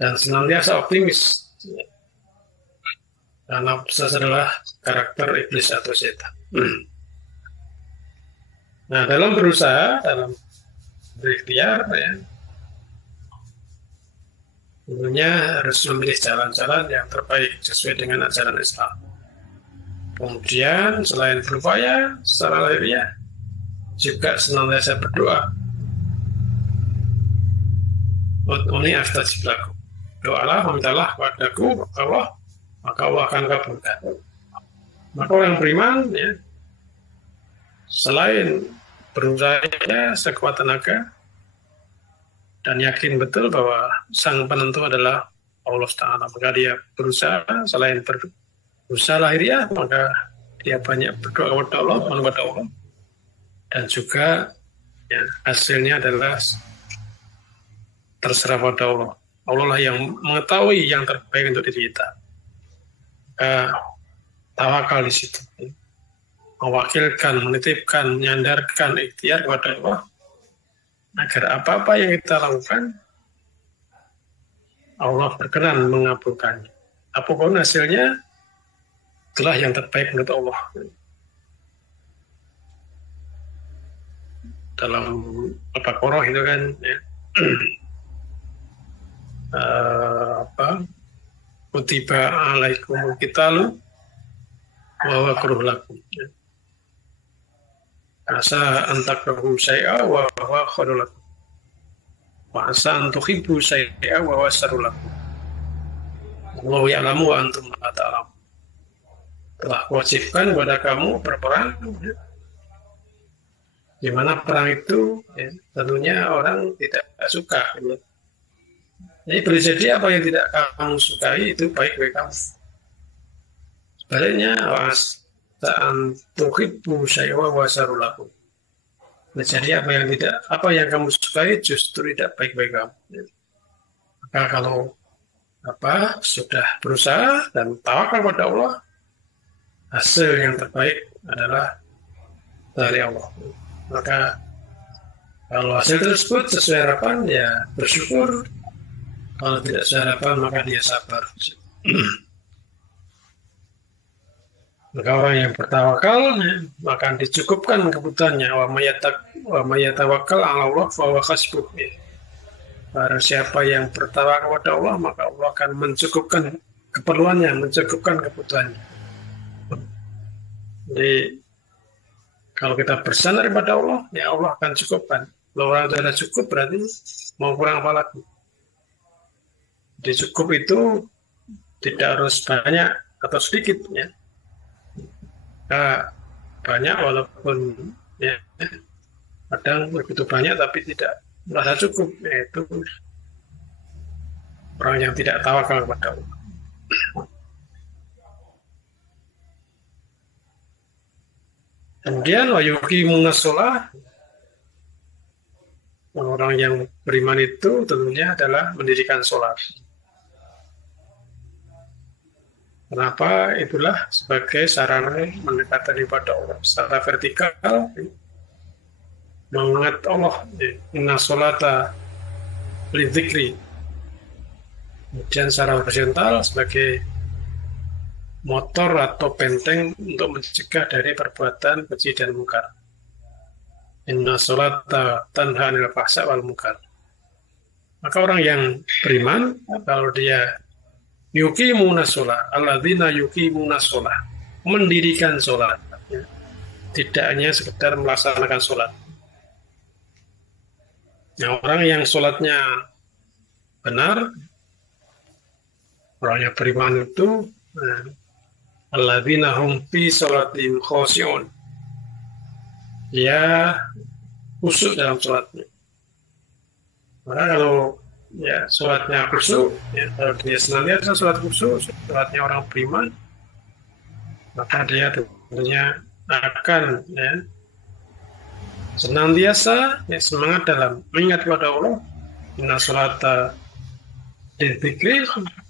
dan senantiasa optimis. Karena sukses adalah karakter iblis atau setan. Nah, dalam berusaha, dalam berikhtiar, ya, tentunya harus memilih jalan-jalan yang terbaik sesuai dengan ajaran Islam. Kemudian, selain berupaya secara lahiriah, juga senantiasa berdoa. Ini astajib lakum. Doalah, mintalah padaku, Allah, maka Allah akan kabulkan. Maka orang beriman, ya, selain berusaha sekuat tenaga dan yakin betul bahwa sang penentu adalah Allah Ta'ala, maka dia berusaha, selain berusaha lahiriah, maka dia banyak berdoa kepada Allah, kepada Allah, dan juga ya, hasilnya adalah terserah pada Allah. Allah lah yang mengetahui yang terbaik untuk diri kita. Tawakal di situ, mewakilkan, menitipkan, menyandarkan ikhtiar kepada Allah agar apa-apa yang kita lakukan Allah berkenan mengabulkannya. Apapun hasilnya itulah yang terbaik menurut Allah. Dalam Al-Baqarah itu kan ya, kutiba alaikumul qitalu wa huwa kruh lakum. Asa antakrahu syai'a wa huwa khairul lakum. Wa asa antuhibbu syai'a wa huwa syarrul lakum. Wallahu ya'lamu wa antum la ta'lamun. Telah wajibkan kepada kamu berperang, di mana perang itu ya, tentunya orang tidak suka. Ya. Jadi boleh jadi apa yang tidak kamu sukai itu baik bagi kamu. Sebaliknya, sa'an tuhibbu syai'a wa syarrul lakum. Jadi apa yang kamu sukai justru tidak baik bagi kamu. Maka kalau sudah berusaha dan tawakal pada Allah, hasil yang terbaik adalah dari Allah. Maka kalau hasil tersebut sesuai harapan, ya bersyukur. Kalau tidak sesuai harapan, maka dia sabar. Maka orang yang bertawakal maka dicukupkan kebutuhannya. Wa mayatawakkal 'ala Allah fa huwa hasbuh. Barang siapa yang bertawakal kepada Allah, maka Allah akan mencukupkan keperluannya, mencukupkan kebutuhannya. Jadi kalau kita bersandar kepada Allah, ya Allah akan cukupkan. Kalau orang sudah cukup berarti mau kurang apa lagi? Jadi cukup itu tidak harus banyak atau sedikit, ya. Banyak walaupun ya kadang begitu banyak tapi tidak merasa cukup, yaitu orang yang tidak tawakal kepada Allah. Kemudian wa yuqimuna shalah, orang yang beriman itu tentunya adalah mendirikan sholat. Kenapa? Itulah sebagai sarana mendekatkan ibadah Allah secara vertikal, mengingat Allah. Inna sholata lidzikri. Kemudian secara horizontal sebagai motor atau benteng untuk mencegah dari perbuatan keji dan munkar. Inna sholata tanha 'anil fahsya wal munkar. Maka orang yang beriman, kalau dia yuqimuna sholah, alladzina yuqimuna sholah, mendirikan sholat, ya. Tidak hanya sekedar melaksanakan sholat, Nah, orang yang sholatnya benar, orang yang beriman itu, alladzina hum fi sholatihim khoshi'un. Dia khusyuk dalam sholatnya. Maka kalau ya sholatnya khusyuk, ya, kalau dia senantiasa sholat khusyuk, sholatnya orang beriman, maka dia tentunya akan ya, senantiasa ya, semangat dalam mengingat kepada Allah. Inna sholata dzikri,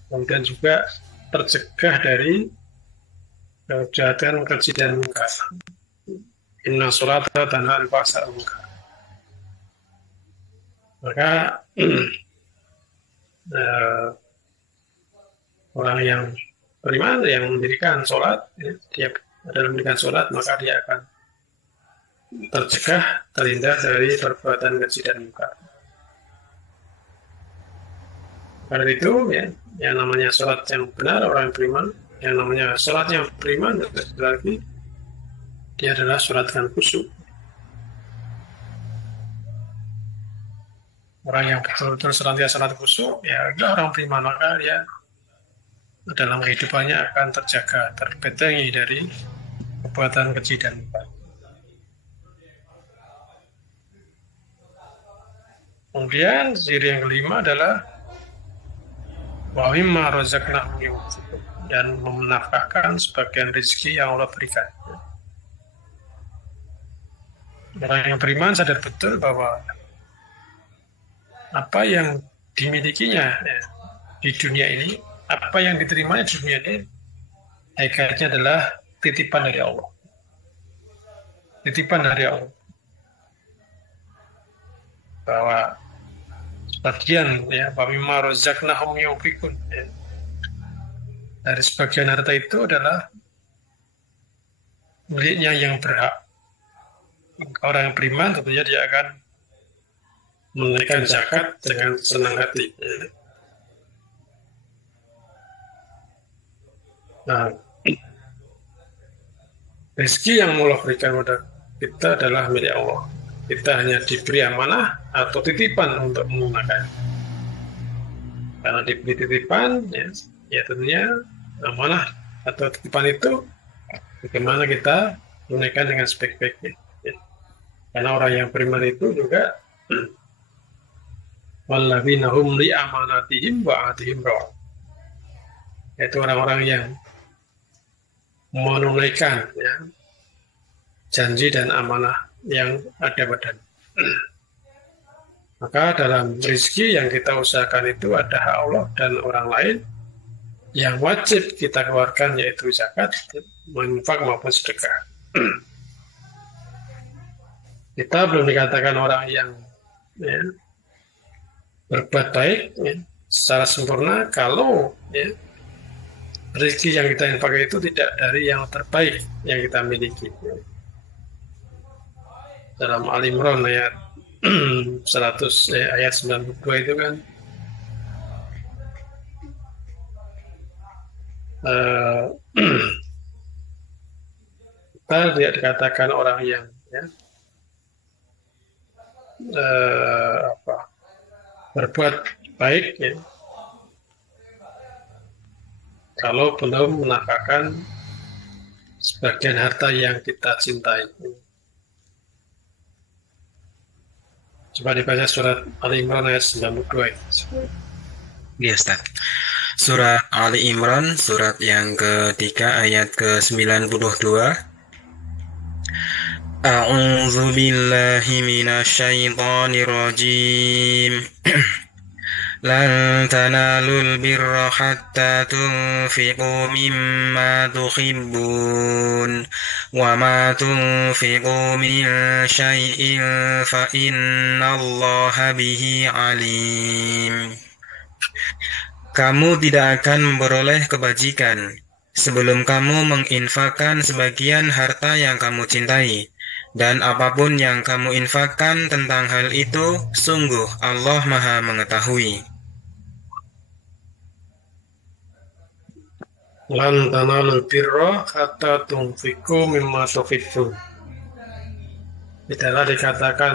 kemudian juga tercegah dari kejahatan, keji dan munkar. Inna sholata tanha anil fahsya'i wal munkar. Maka orang yang beriman yang mendirikan sholat, ya, dia dalam mendirikan sholat maka dia akan tercegah, terhindar dari perbuatan keji dan munkar. Karena itu, ya, yang namanya sholat yang benar, orang yang beriman, yang namanya sholat yang beriman, lagi, dia adalah sholat dengan khusyuk. Orang yang betul-betul senantiasa sholat khusyuk, ya adalah orang beriman, maka dia dalam kehidupannya akan terjaga, terbentengi dari perbuatan keji dan munkar. Kemudian ciri yang kelima adalah wa mimma razaqnahum yunfiqun, dan menafkahkan sebagian rezeki yang Allah berikan. Orang yang beriman sadar betul bahwa apa yang dimilikinya ya, di dunia ini, apa yang diterimanya di dunia ini, hakikatnya adalah titipan dari Allah. Titipan dari Allah. Bahwa sebagian ya, wa mimma razaqnahum yunfiqun, ya, dari sebagian harta itu adalah miliknya yang berhak. Orang yang beriman tentunya dia akan menunaikan zakat dengan senang hati. Nah, rezeki yang Allah berikan kepada kita adalah milik Allah. Kita hanya diberi amanah atau titipan untuk menggunakan. Karena diberi titipan, ya tentunya amanah atau titipan itu bagaimana kita menunaikan dengan sebaik-baiknya. Ya. Karena orang yang beriman itu juga walladzina hum li amanatihim wa ahdihim ra'un. Yaitu orang-orang yang menunaikan ya, janji dan amanah yang ada padanya. Maka dalam rezeki yang kita usahakan itu ada hak Allah dan orang lain yang wajib kita keluarkan, yaitu zakat, infak maupun sedekah. Kita belum dikatakan orang yang ya, berbuat baik ya, secara sempurna kalau ya, rezeki yang kita infak itu tidak dari yang terbaik yang kita miliki. Dalam Al-Imran ayat 100 ayat 92 itu kan kita tidak dikatakan orang yang ya, berbuat baik ya, kalau belum menafkahkan sebagian harta yang kita cintai. Coba dibaca surat Ali Imran ayat 92. Ya, Ustaz. Surat Ali Imran, surat yang ketiga ayat ke-92. A'udzu billahi minasyaitonir rajim. Lan tanalul birra hatta tunfiqu mimma tuhibbun wa ma tunfiqu min syai'in fa innallaha bihi alim. Kamu tidak akan memperoleh kebajikan sebelum kamu menginfakkan sebagian harta yang kamu cintai. Dan apapun yang kamu infakkan tentang hal itu, sungguh Allah Maha Mengetahui. Lan tanalul birra hatta tunfiqu mimma tuhibbun. Tidaklah dikatakan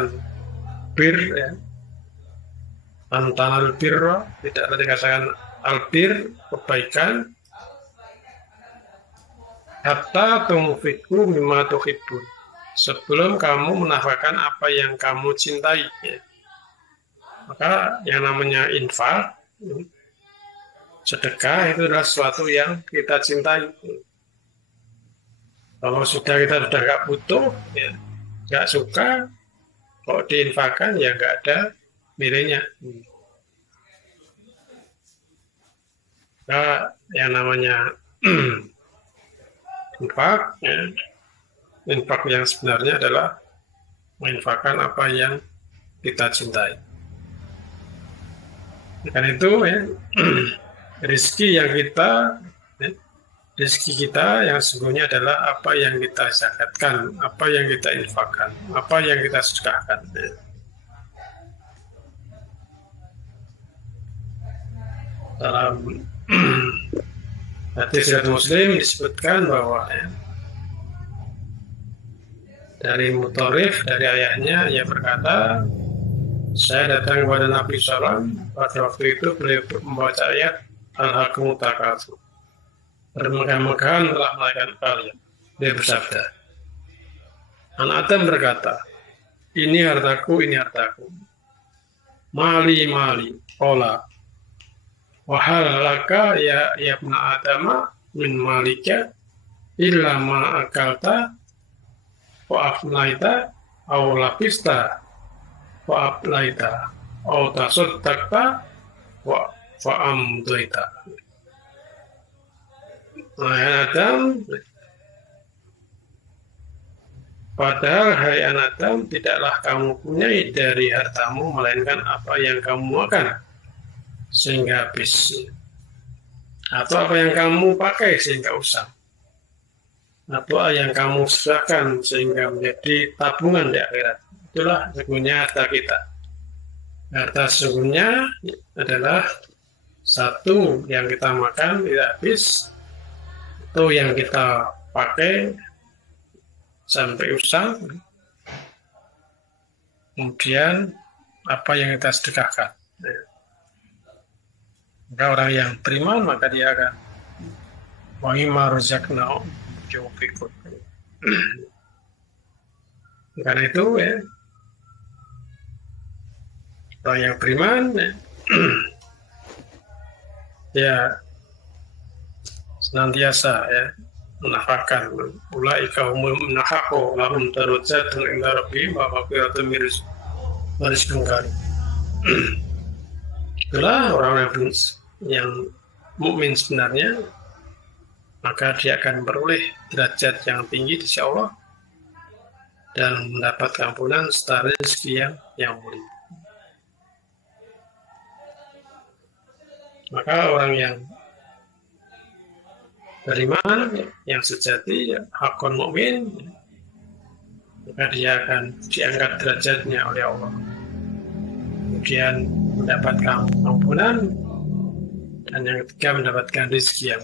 bir ya, Antanal birra, tidak dikatakan albir, kebaikan, hatta tunfiqu mimma tuhibbun. Sebelum kamu menafkahkan apa yang kamu cintai. Ya. Maka yang namanya infak, sedekah itu adalah sesuatu yang kita cintai. Kalau kita sudah nggak butuh, ya, nggak suka, kalau diinfakkan ya nggak ada nilainya. Nah, yang namanya infak, ya, infak yang sebenarnya adalah menginfakkan apa yang kita cintai. Karena itu, ya, rezeki yang rezeki kita yang sesungguhnya adalah apa yang kita zakatkan, apa yang kita infakkan, apa yang kita sedekahkan. Ya. Dalam hadis riwayat Muslim disebutkan bahwa ya, dari Mutarif, dari ayahnya, ia berkata, saya datang kepada Nabi SAW, pada waktu itu beliau membaca ayat Al-Hakumut Takatsur. Bermegah-megahan telah melahirkan kalian. Dia bersabda, anak Adam berkata, ini hartaku, ini hartaku. Mali, mali, ola. Wahal laka ya ibna Adama min malika illa ma akalta wa afnaita aw lapista wa aplaita aw tasaddaqta wa amdaita. Adam, padahal hai anak Adam, tidaklah kamu punyai dari hartamu melainkan apa yang kamu makan sehingga habis, atau apa yang kamu pakai sehingga usang, atau yang kamu serahkan sehingga menjadi tabungan di akhirat. Itulah sesungguhnya harta kita. Harta sesungguhnya adalah satu yang kita makan tidak habis, atau yang kita pakai sampai usang, kemudian apa yang kita sedekahkan. Maka orang yang beriman maka dia akan wa mimma razaqnahum yunfiqun. Karena itu ya, orang yang beriman ya senantiasa ya menafkahkan ulaika humul munafaqun lahum darajatun inda rabbihim wa maghfiratun min rizqin karim. Itulah orang-orang yang mukmin sebenarnya, maka dia akan beroleh derajat yang tinggi di sisi Allah dan mendapat ampunan serta rezeki yang mulia. Maka orang yang beriman, yang sejati, hakon mukmin, maka dia akan diangkat derajatnya oleh Allah. Kemudian mendapatkan ampunan, dan yang ketiga mendapatkan rezeki yang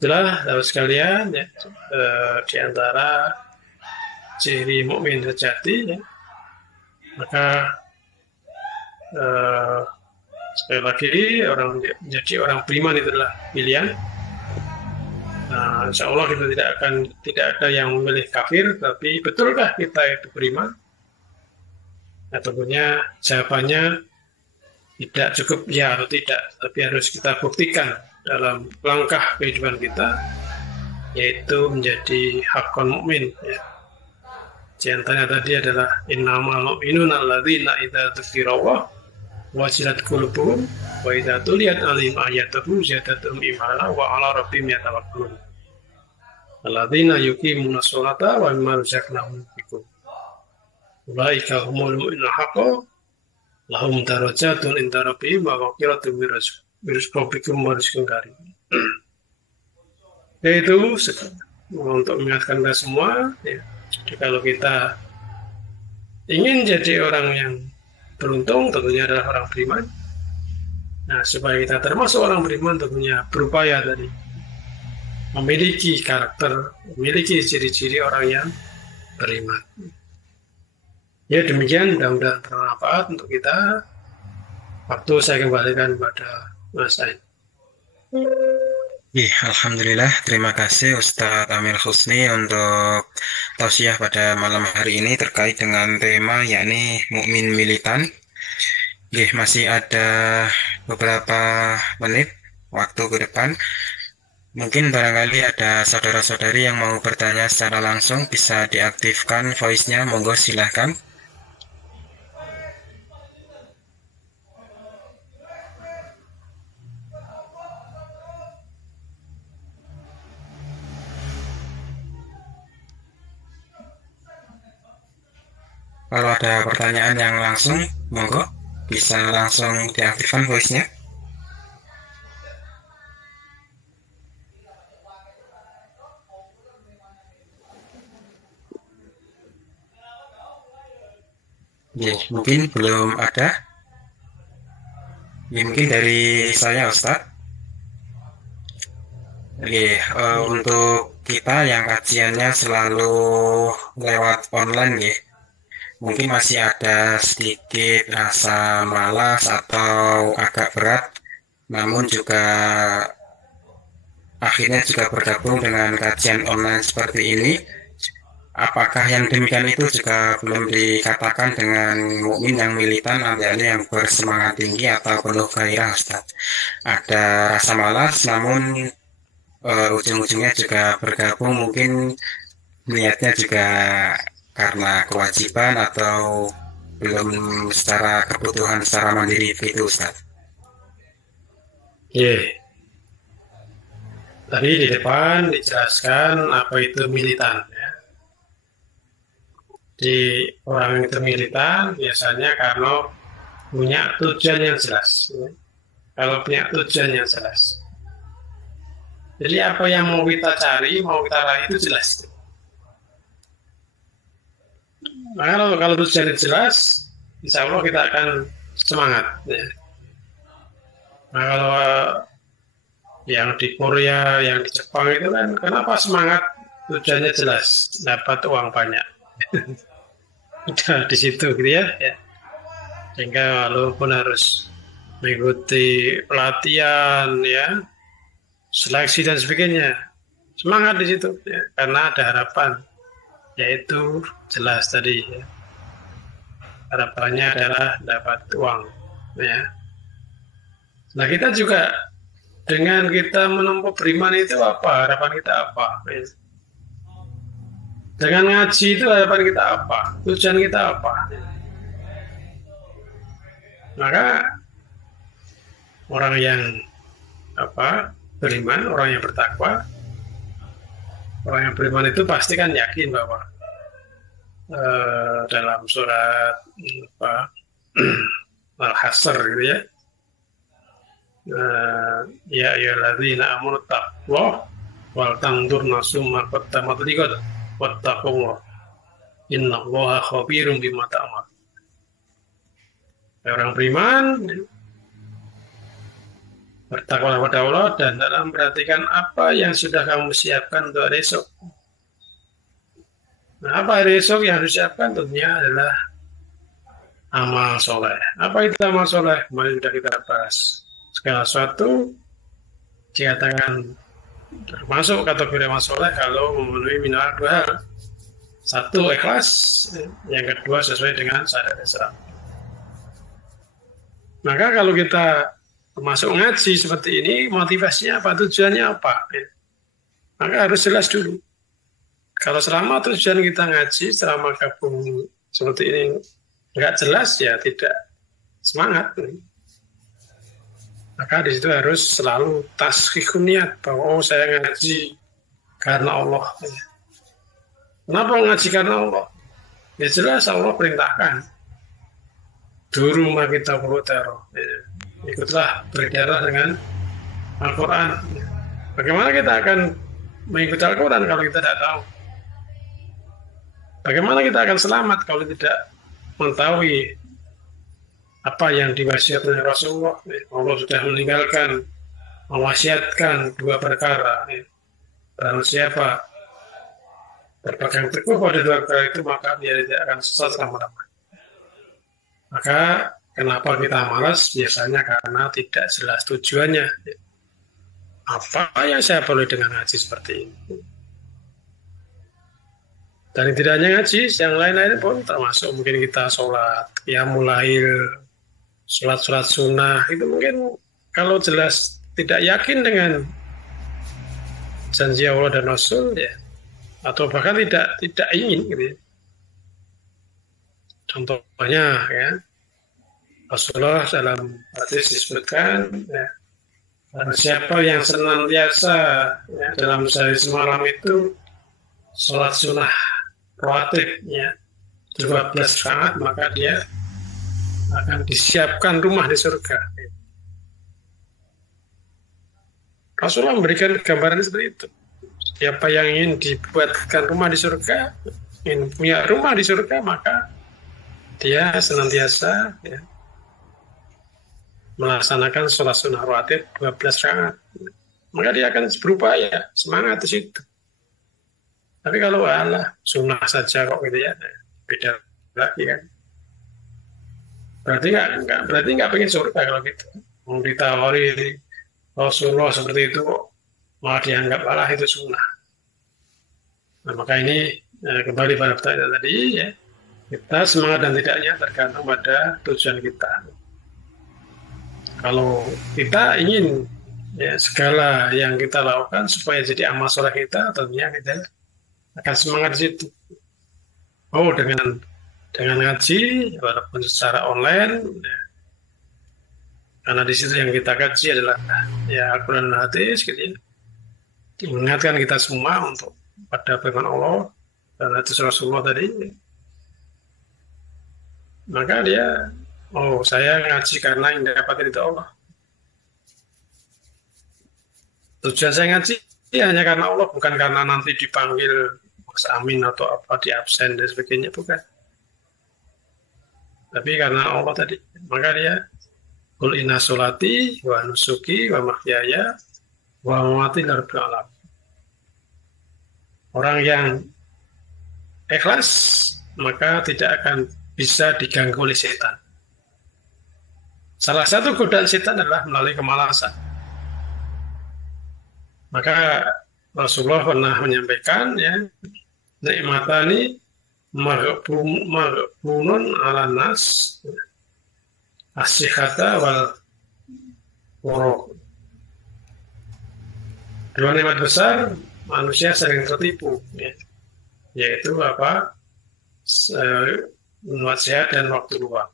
itulah saudara sekalian ya, di antara ciri mukmin sejati ya. Maka sekali lagi orang menjadi orang beriman itu adalah pilihan. Nah, insya Allah kita tidak ada yang memilih kafir, tapi betulkah kita itu beriman? Nah, tentunya jawabannya tidak cukup ya atau tidak, tapi harus kita buktikan dalam langkah kehidupan kita, yaitu menjadi hakon mukmin. Ya. Di antaranya tadi adalah innamal mu'minuna alladzina idza dzukirallah wajilat qulubuhum wa idza tuliyat 'alaihim ayatuhu zadatuhum imanan wa 'ala rabbihim yatawakkalun. Alladzina yuqimuna sholata wa mimma razaqnahum yunfiqun. Ulaika humul mu'minuna haqqan lahum darajatun inda rabbihim wa maghfiratun min rizqin karim. Yaitu untuk mengingatkan kita semua ya. Jadi kalau kita ingin jadi orang yang beruntung, tentunya adalah orang beriman. Nah, supaya kita termasuk orang beriman, tentunya berupaya tadi memiliki karakter, memiliki ciri-ciri orang yang beriman. Ya demikian, mudah-mudahan bermanfaat untuk kita. Waktu saya kembalikan kepada Mas Ain. Alhamdulillah, terima kasih Ustadz Amir Husni untuk tausiah pada malam hari ini terkait dengan tema yakni mukmin militan. Masih ada beberapa menit waktu ke depan. Mungkin barangkali ada saudara-saudari yang mau bertanya secara langsung, bisa diaktifkan voice-nya, monggo silahkan. Kalau ada pertanyaan yang langsung, monggo bisa langsung diaktifkan voice-nya. Mungkin belum ada. Mungkin dari saya Ustadz. Untuk kita yang kajiannya selalu lewat online, mungkin masih ada sedikit rasa malas atau agak berat, namun juga akhirnya juga bergabung dengan kajian online seperti ini. Apakah yang demikian itu juga belum dikatakan dengan mukmin yang militan, yakni yang bersemangat tinggi atau penuh gairah, Ustaz? Ada rasa malas, namun ujung-ujungnya juga bergabung, mungkin niatnya juga karena kewajiban atau belum secara kebutuhan secara mandiri itu, Ustaz. Tadi di depan dijelaskan apa itu militan. Di orang itu militan biasanya kalau punya tujuan yang jelas. Kalau punya tujuan yang jelas. Jadi apa yang mau kita cari, mau kita raih itu jelas. Nah, kalau tujuannya jelas, insya Allah kita akan semangat. Nah, kalau yang di Korea, yang di Jepang itu kan, kenapa semangat? Tujuannya jelas, dapat uang banyak. Udah di situ gitu ya. Sehingga walaupun harus mengikuti pelatihan, seleksi dan sebagainya, semangat di situ, karena ada harapan, yaitu jelas tadi, harapannya adalah dapat uang, Nah kita juga dengan kita menempuh beriman itu apa? Harapan kita apa? Dengan ngaji itu harapan kita apa? Tujuan kita apa? Maka orang yang beriman, orang yang bertakwa, orang yang beriman itu pasti kan yakin bahwa dalam surat Al-Hasr gitu ya. Ya ayyuhalladzina amanu taqullaha wal tanzur nafsum ma qaddamat lighad wattaqullah innallaha khabirum bima ta'mal. Orang beriman bertakwa kepada Allah dan dalam memperhatikan apa yang sudah kamu siapkan untuk hari esok. Nah, apa hari esok yang harus disiapkan? Tentunya adalah amal soleh. Apa itu amal soleh? Kemarin sudah kita bahas. Segala sesuatu dikatakan termasuk kategori amal soleh kalau memenuhi minimal dua hal. Satu, ikhlas. Yang kedua, sesuai dengan syariat Islam. Maka kalau kita masuk ngaji seperti ini, motivasinya apa? Tujuannya apa? Maka harus jelas dulu. Kalau selama tujuan kita ngaji, selama gabung seperti ini nggak jelas, ya tidak semangat. Maka di situ harus selalu taskhihun niat bahwa saya ngaji karena Allah. Kenapa ngaji karena Allah? Ya jelas Allah perintahkan. Duru ma kita berdarah. Ikutlah berdarah dengan Al-Quran. Bagaimana kita akan mengikuti Al-Quran kalau kita tidak tahu? Bagaimana kita akan selamat kalau tidak mengetahui apa yang diwasiatkan oleh Rasulullah? Allah sudah meninggalkan, mewasiatkan dua perkara. Barang siapa berpegang teguh pada dua perkara itu, maka dia tidak akan sesat selama-lamanya. Maka kenapa kita malas? Biasanya karena tidak jelas tujuannya. Apa yang saya perlu dengan ngaji seperti ini? Dan tidak hanya ngaji, yang lain-lain pun termasuk mungkin kita sholat, ya mulai sholat sunnah, itu mungkin kalau jelas tidak yakin dengan janji Allah dan Rasul, ya, atau bahkan tidak ingin, gitu ya. Contohnya, ya, Rasulullah dalam hadis disebutkan, ya, siapa yang senantiasa ya, dalam sehari semalam itu sholat sunnah rawatib ya 12 rakaat, maka dia akan disiapkan rumah di surga. Rasulullah memberikan gambaran seperti itu. Siapa yang ingin dibuatkan rumah di surga, ingin punya rumah di surga, maka dia senantiasa ya, melaksanakan sholat sunnah rawatib 12 rakaat. Maka dia akan berupaya, semangat di situ. Tapi kalau Allah sunnah saja kok gitu ya, beda lagi kan. Berarti nggak pengen surga kalau gitu. Mau ditawari Rasulullah seperti itu kok malah dianggap Allah itu sunnah. Nah, maka ini kembali pada pertanyaan tadi ya, kita semangat dan tidaknya tergantung pada tujuan kita. Kalau kita ingin ya, segala yang kita lakukan supaya jadi amal soleh kita, tentunya kita akan semangat di situ. Oh, dengan ngaji, walaupun secara online, ya, karena di situ yang kita kaji adalah ya Al-Quran dan hadis, gitu ya. Mengingatkan kita semua untuk pada firman Allah dan hadis Rasulullah tadi. Maka dia, oh saya ngaji karena yang dapat itu Allah. Tujuan saya ngaji ya hanya karena Allah, bukan karena nanti dipanggil Mas Amin atau apa di absen dan sebagainya, bukan. Tapi karena Allah tadi, maka dia qul inna sholati wa nusuki wa mahyaya wa mamati lillahi alamin. Orang yang ikhlas maka tidak akan bisa diganggu oleh setan. Salah satu godaan setan adalah melalui kemalasan. Maka Rasulullah pernah menyampaikan ya, nikmatani maghbunun ala nas as-sihhata wal wuruk. Dua nikmat besar manusia sering tertipu ya. Yaitu apa? Sehat dan waktu luang.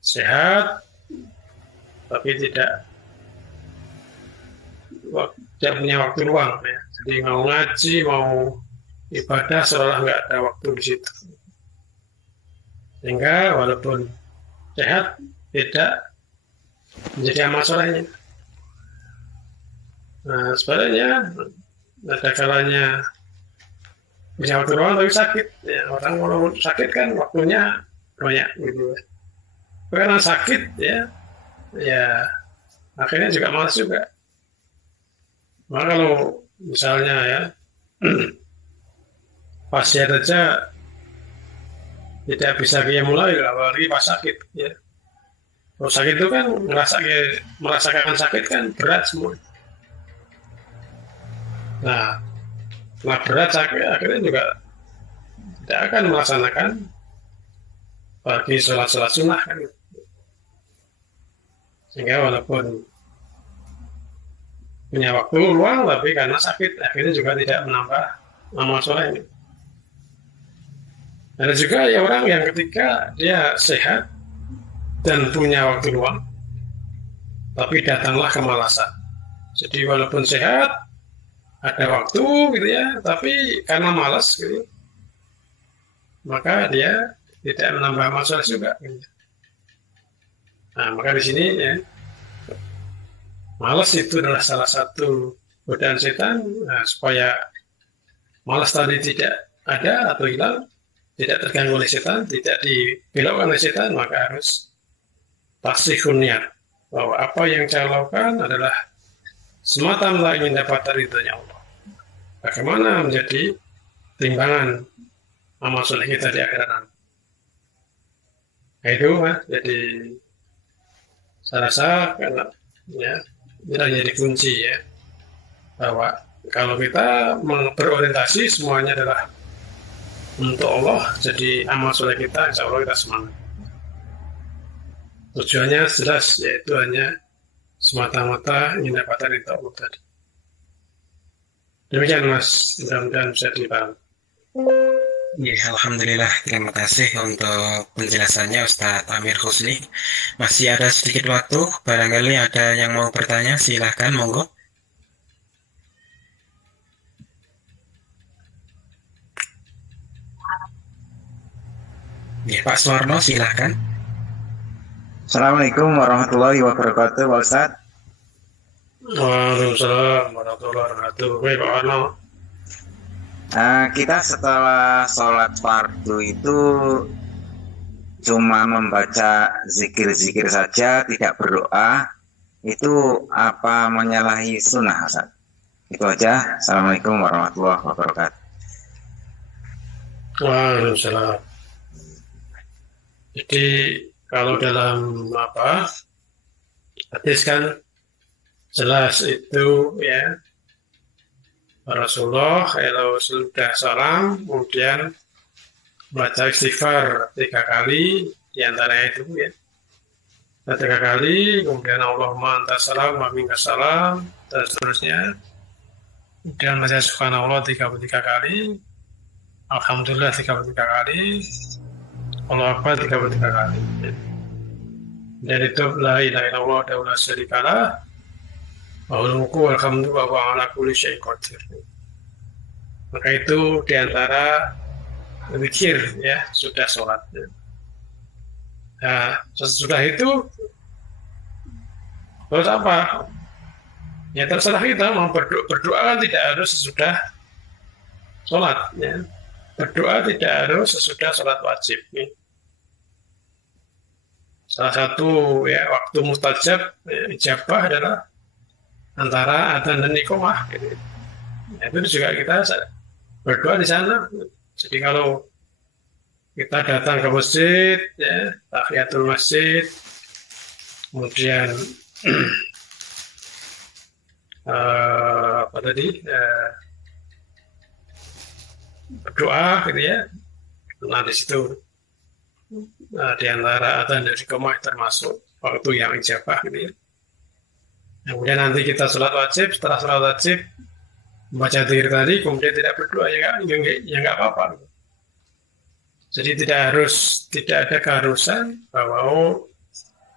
Sehat tapi tidak punya waktu luang ya. Jadi mau ngaji, mau ibadah seolah nggak ada waktu di situ. Sehingga walaupun sehat tidak menjadi amal solehnya. Nah, sebenarnya ada kalanya punya waktu luang tapi sakit. Ya, orang kalau sakit kan waktunya banyak gitu. Karena sakit ya akhirnya juga malas juga. Maka kalau misalnya ya pasien saja tidak bisa mulai, apalagi pas sakit ya. Kalau sakit itu kan merasakan sakit kan berat semua. Nah, setelah berat sakit akhirnya juga tidak akan melaksanakan bagi sholat sunnah kan. Sehingga walaupun punya waktu luang tapi karena sakit akhirnya juga tidak menambah amal soleh. Ada juga ya orang yang ketika dia sehat dan punya waktu luang tapi datanglah kemalasan. Jadi walaupun sehat ada waktu gitu ya, tapi karena malas gitu, maka dia tidak menambah amal soleh juga. Gitu. Nah, maka di sini ya, malas itu adalah salah satu godaan setan. Nah, supaya malas tadi tidak ada atau hilang, tidak terganggu oleh setan, tidak dibelokkan oleh setan, maka harus tasihun niat bahwa apa yang saya lakukan adalah semata-mata ingin dapat ridhonya Allah. Bagaimana menjadi timbangan amal soleh kita di akhirat nanti. Nah, itu Mas, jadi saya rasa karena ya ini jadi kunci ya, bahwa kalau kita berorientasi semuanya adalah untuk Allah, jadi amal soleh kita insya Allah kita semangat. Tujuannya jelas, yaitu hanya semata-mata ingin dapat ridha Allah tadi. Demikian Mas, mudah-mudahan bisa dipahami. Ya, alhamdulillah. Terima kasih untuk penjelasannya Ustadz Amir Husni. Masih ada sedikit waktu, barangkali ada yang mau bertanya, silahkan, monggo. Ya, Pak Suwarno, silahkan. Assalamualaikum warahmatullahi wabarakatuh, Pak Ustadz. Waalaikumsalam warahmatullahi wabarakatuh. Baik, Pak Warno. Kita setelah sholat fardu itu cuma membaca zikir-zikir saja, tidak berdoa. Itu apa menyalahi sunnah, Ustadz? Itu aja. Assalamualaikum warahmatullahi wabarakatuh. Waalaikumsalam. Jadi kalau dalam hadis kan jelas itu ya, Rasulullah kalau sudah salam kemudian baca istighfar 3 kali, di antara itu ya 3 kali, kemudian Allahumma antas salam wa minkas salam dan seterusnya, kemudian baca subhanallah 33 kali, alhamdulillah 33 kali, Allah Akbar 33 kali. Dan itu la ilaha illallah wa la syarikalah wal mulku wal hamdu wa huwa ala kulli syai'in qadir. Maka itu diantara zikir ya sudah sholat. Nah, sesudah itu terus apa? Ya terserah kita mau berdoa kan tidak harus sesudah sholat ya. Berdoa tidak harus sesudah sholat wajib ya. Salah satu ya waktu mustajab ya, ijabah adalah antara adzan dan iqamah gitu. Ya, itu juga kita berdoa di sana. Jadi kalau kita datang ke masjid ya, tahiyatul masjid, kemudian berdoa gitu ya. Nah di situ di antara adzan dan iqamah termasuk waktu yang ijabah gitu ya. Kemudian nanti kita sholat wajib, setelah sholat wajib membaca dzikir tadi, kemudian tidak berdoa ya nggak apa-apa. Jadi tidak ada keharusan bahwa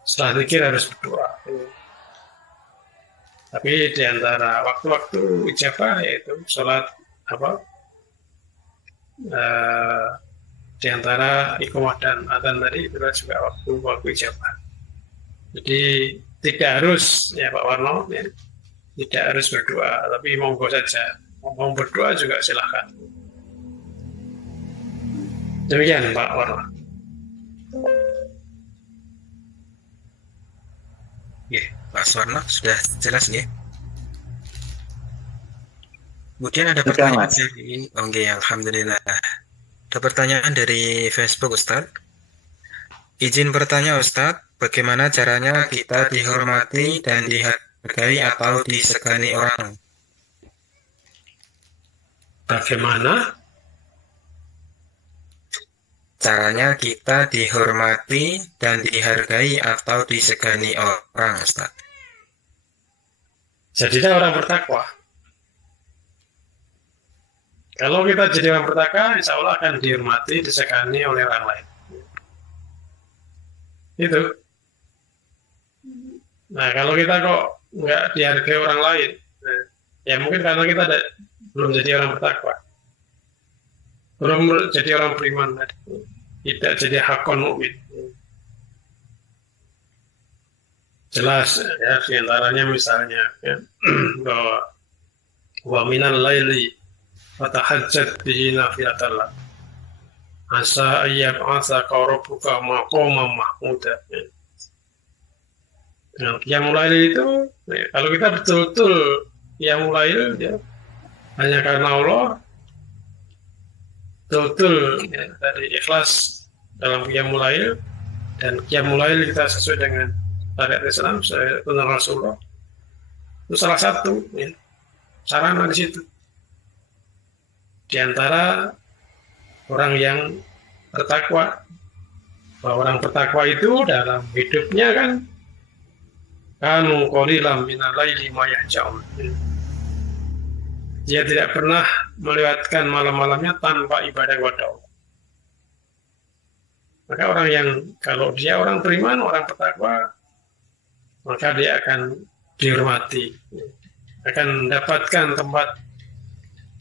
setelah dzikir harus berdoa. Tapi di antara waktu-waktu ijabah yaitu sholat di antara iqamah dan adzan tadi itu juga waktu ijabah. Jadi tidak harus ya Pak Warno ya, tidak harus berdoa, tapi monggo saja. Mau berdoa juga silahkan. Demikian Pak Warno. Ya, Pak Suwarno sudah jelas ya. Kemudian ada pertanyaan dari alhamdulillah. Ada pertanyaan dari Facebook Ustadz. Izin bertanya Ustadz, bagaimana caranya kita dihormati dan dihargai atau disegani orang? Bagaimana caranya kita dihormati dan dihargai atau disegani orang, Ustaz? Jadilah orang bertakwa. Kalau kita jadi orang bertakwa, insya Allah akan dihormati, disegani oleh orang lain. Itu. Nah, kalau kita kok nggak dihargai orang lain, ya mungkin karena kita belum jadi orang bertakwa, belum jadi orang beriman, tidak jadi hakon mukmin. Jelas ya, diantaranya misalnya ya, bahwa wa minal laili fatahajjat bihi nafilatan lak asa ayyab asa rabbuka maqaman mahmuda. Nah, yang mulai itu ya, kalau kita betul-betul yang mulai ya, hanya karena Allah, betul-betul ya, dari ikhlas dalam yang mulai Dan qiyamul lail kita sesuai dengan syariat Islam, sunnah Rasulullah. Itu salah satu ya, sarana di situ. Di antara orang yang bertakwa, bahwa orang bertakwa itu dalam hidupnya kan kanu qalilan minal laili ma yahjaun. Dia tidak pernah melewatkan malam-malamnya tanpa ibadah kepada Allah. Maka orang yang, kalau dia orang beriman, orang bertakwa, maka dia akan dihormati, akan mendapatkan tempat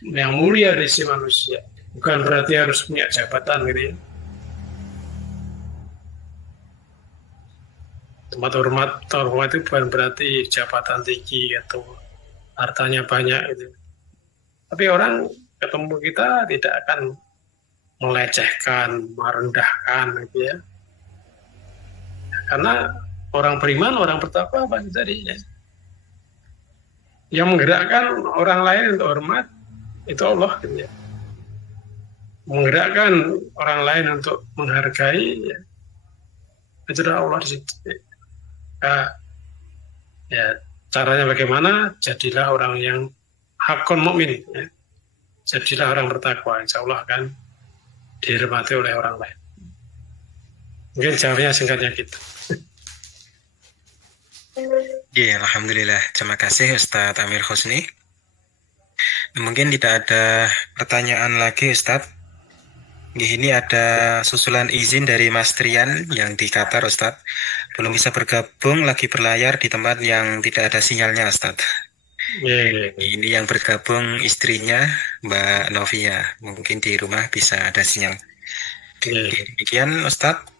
yang mulia di sisi manusia. Bukan berarti harus punya jabatan gitu ya. Tempat hormat itu bukan berarti jabatan tinggi atau hartanya banyak gitu. Tapi orang ketemu kita tidak akan melecehkan, merendahkan gitu ya. Karena orang beriman, orang bertakwa apa tadi ya. Yang menggerakkan orang lain untuk hormat itu Allah gitu ya. Menggerakkan orang lain untuk menghargai ya. Itu Allah di situ. Ya, caranya bagaimana? Jadilah orang yang hakon mukmin ya. Jadilah orang bertakwa, insya Allah akan dihormati oleh orang lain. Mungkin jawabnya singkatnya gitu. Ya, alhamdulillah. Terima kasih Ustadz Amir Husni. Mungkin tidak ada pertanyaan lagi Ustadz. Ini ada susulan izin dari Mas Trian yang di Qatar Ustadz. Belum bisa bergabung, lagi berlayar di tempat yang tidak ada sinyalnya Ustadz. Ini yang bergabung istrinya Mbak Novia. Mungkin di rumah bisa ada sinyal. Demikian Ustadz.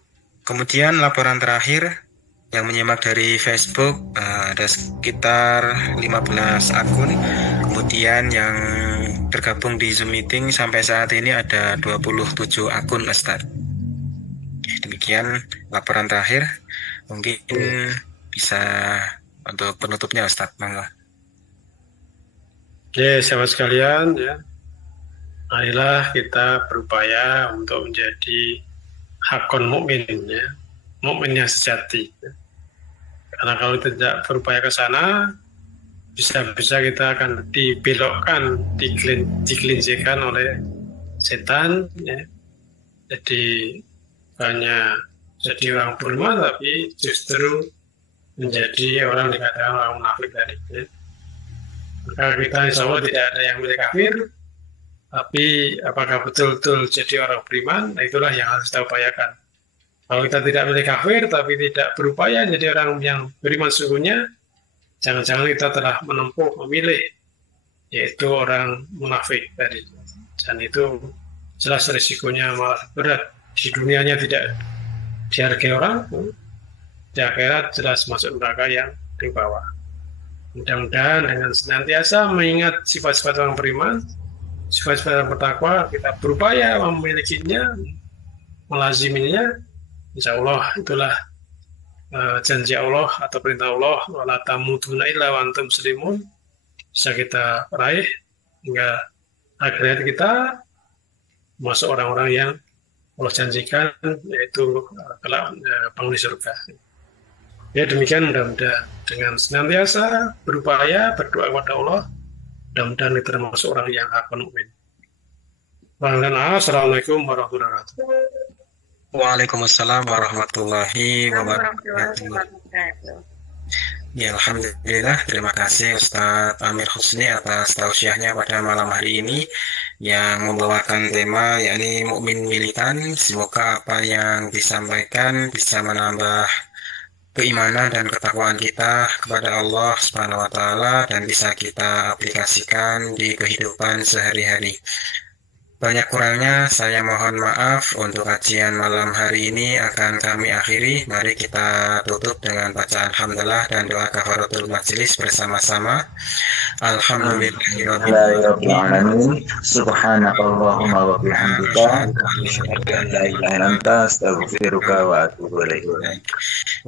Kemudian laporan terakhir yang menyimak dari Facebook ada sekitar 15 akun. Kemudian yang tergabung di Zoom meeting sampai saat ini ada 27 akun Ustadz. Demikian laporan terakhir. Mungkin bisa untuk penutupnya Ustadz. Monggo. Oke, sahabat sekalian ya. Marilah kita berupaya untuk menjadi hakon mukmin ya. Mukmin yang sejati. Karena kalau tidak berupaya ke sana, bisa-bisa kita akan dibelokkan, digelincirkan oleh setan ya. Jadi banyak jadi orang beriman tapi justru menjadi orang dikatakan orang munafik tadi ya. Maka kita insya Allah tidak ada yang milih kafir, tapi apakah betul-betul jadi orang beriman, nah itulah yang harus kita upayakan. Kalau kita tidak milih kafir tapi tidak berupaya jadi orang yang beriman sesungguhnya, jangan-jangan kita telah memilih yaitu orang munafik tadi. Dan itu jelas risikonya malah berat. Di dunianya tidak dihargai orang, di akhirat jelas masuk neraka yang di bawah. Mudah-mudahan dengan senantiasa mengingat sifat-sifat orang beriman, sifat-sifat orang bertakwa, kita berupaya memilikinya, melaziminya. Insya Allah itulah janji Allah atau perintah Allah, wala tamutunna illa wa antum muslimun, bisa kita raih hingga akhirat kita masuk orang-orang yang Allah janjikan, yaitu penghuni surga. Ya demikian, mudah-mudahan dengan senantiasa berupaya berdoa kepada Allah, mudah-mudahan kita termasuk orang yang hakon mukmin. Assalamualaikum warahmatullahi wabarakatuh. Waalaikumsalam warahmatullahi wabarakatuh. Ya, alhamdulillah. Terima kasih Ustadz Amir Husni atas tausiahnya pada malam hari ini yang membawakan tema yakni mukmin militan. Semoga apa yang disampaikan bisa menambah keimanan dan ketakwaan kita kepada Allah Subhanahu wa taala dan bisa kita aplikasikan di kehidupan sehari-hari. Banyak kurangnya saya mohon maaf. Untuk kajian malam hari ini akan kami akhiri. Mari kita tutup dengan bacaan hamdalah dan doa kafaratul majelis bersama-sama. Alhamdulillahirabbil alamin. Subhanakallahumma wa bihamdika asyhadu an la ilaha illa anta astaghfiruka wa atubu ilaik.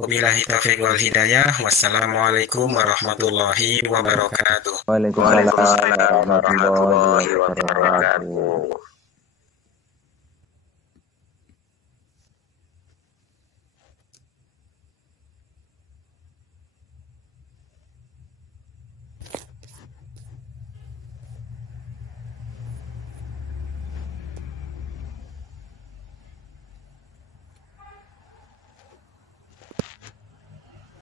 Wabillahi taufiq wal hidayah. Wassalamualaikum warahmatullahi wabarakatuh. Waalaikumsalam warahmatullahi wabarakatuh.